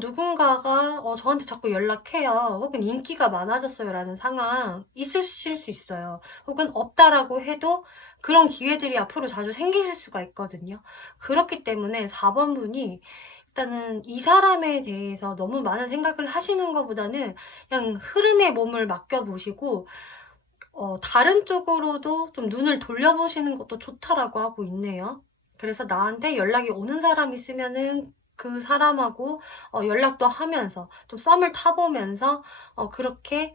누군가가 저한테 자꾸 연락해요, 혹은 인기가 많아졌어요 라는 상황 있으실 수 있어요. 혹은 없다라고 해도 그런 기회들이 앞으로 자주 생기실 수가 있거든요. 그렇기 때문에 4번 분이 일단은 이 사람에 대해서 너무 많은 생각을 하시는 것보다는 그냥 흐름에 몸을 맡겨 보시고 다른 쪽으로도 좀 눈을 돌려보시는 것도 좋다라고 하고 있네요. 그래서 나한테 연락이 오는 사람 있으면은 그 사람하고 연락도 하면서 좀 썸을 타 보면서 그렇게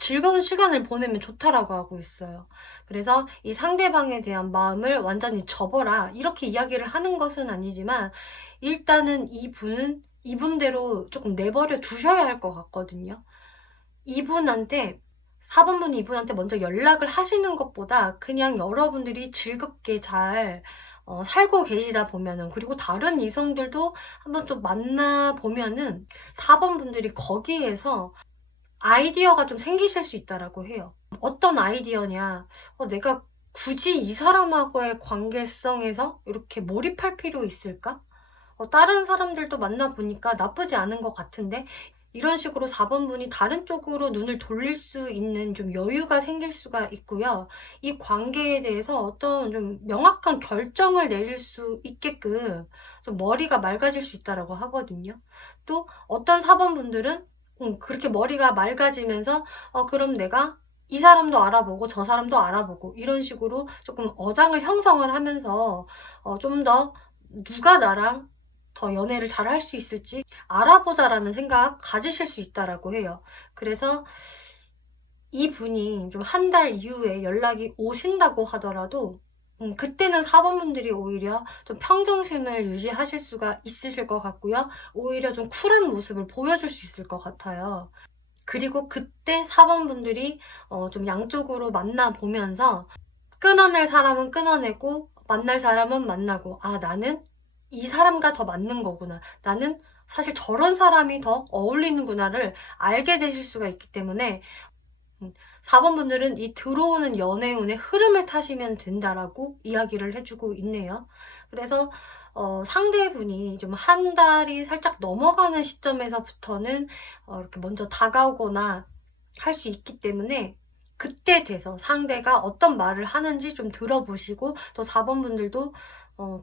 즐거운 시간을 보내면 좋다라고 하고 있어요. 그래서 이 상대방에 대한 마음을 완전히 접어라, 이렇게 이야기를 하는 것은 아니지만, 일단은 이분은 이분대로 조금 내버려 두셔야 할 것 같거든요. 이분한테 4번 분이 이분한테 먼저 연락을 하시는 것보다 그냥 여러분들이 즐겁게 잘 살고 계시다 보면은, 그리고 다른 이성들도 한번 또 만나 보면은 4번 분들이 거기에서 아이디어가 좀 생기실 수 있다라고 해요. 어떤 아이디어냐, 내가 굳이 이 사람하고의 관계성에서 이렇게 몰입할 필요 있을까? 다른 사람들도 만나보니까 나쁘지 않은 것 같은데? 이런 식으로 4번 분이 다른 쪽으로 눈을 돌릴 수 있는 좀 여유가 생길 수가 있고요. 이 관계에 대해서 어떤 좀 명확한 결정을 내릴 수 있게끔 좀 머리가 맑아질 수 있다라고 하거든요. 또 어떤 4번 분들은 그렇게 머리가 맑아지면서 그럼 내가 이 사람도 알아보고 저 사람도 알아보고, 이런 식으로 조금 어장을 형성을 하면서 좀 더 누가 나랑 더 연애를 잘 할 수 있을지 알아보자라는 생각 가지실 수 있다라고 해요. 그래서 이분이 좀 한 달 이후에 연락이 오신다고 하더라도 그때는 4번 분들이 오히려 좀 평정심을 유지하실 수가 있으실 것 같고요. 오히려 좀 쿨한 모습을 보여줄 수 있을 것 같아요. 그리고 그때 4번 분들이 좀 양쪽으로 만나 보면서 끊어낼 사람은 끊어내고 만날 사람은 만나고, '아, 나는 이 사람과 더 맞는 거구나. 나는 사실 저런 사람이 더 어울리는구나.'를 알게 되실 수가 있기 때문에 4번 분들은 이 들어오는 연애운의 흐름을 타시면 된다라고 이야기를 해 주고 있네요. 그래서 상대분이 좀 한 달이 살짝 넘어가는 시점에서부터는 이렇게 먼저 다가오거나 할 수 있기 때문에, 그때 돼서 상대가 어떤 말을 하는지 좀 들어보시고, 또 4번 분들도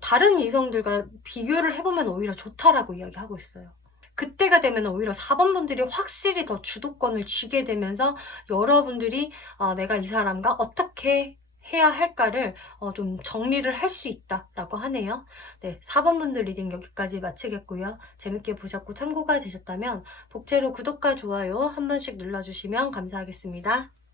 다른 이성들과 비교를 해 보면 오히려 좋다라고 이야기하고 있어요. 그때가 되면 오히려 4번 분들이 확실히 더 주도권을 쥐게 되면서 여러분들이 '아, 내가 이 사람과 어떻게 해야 할까를 좀 정리를 할 수 있다라고 하네요. 네, 4번 분들 리딩 여기까지 마치겠고요. 재밌게 보셨고 참고가 되셨다면 복채로 구독과 좋아요 한 번씩 눌러주시면 감사하겠습니다.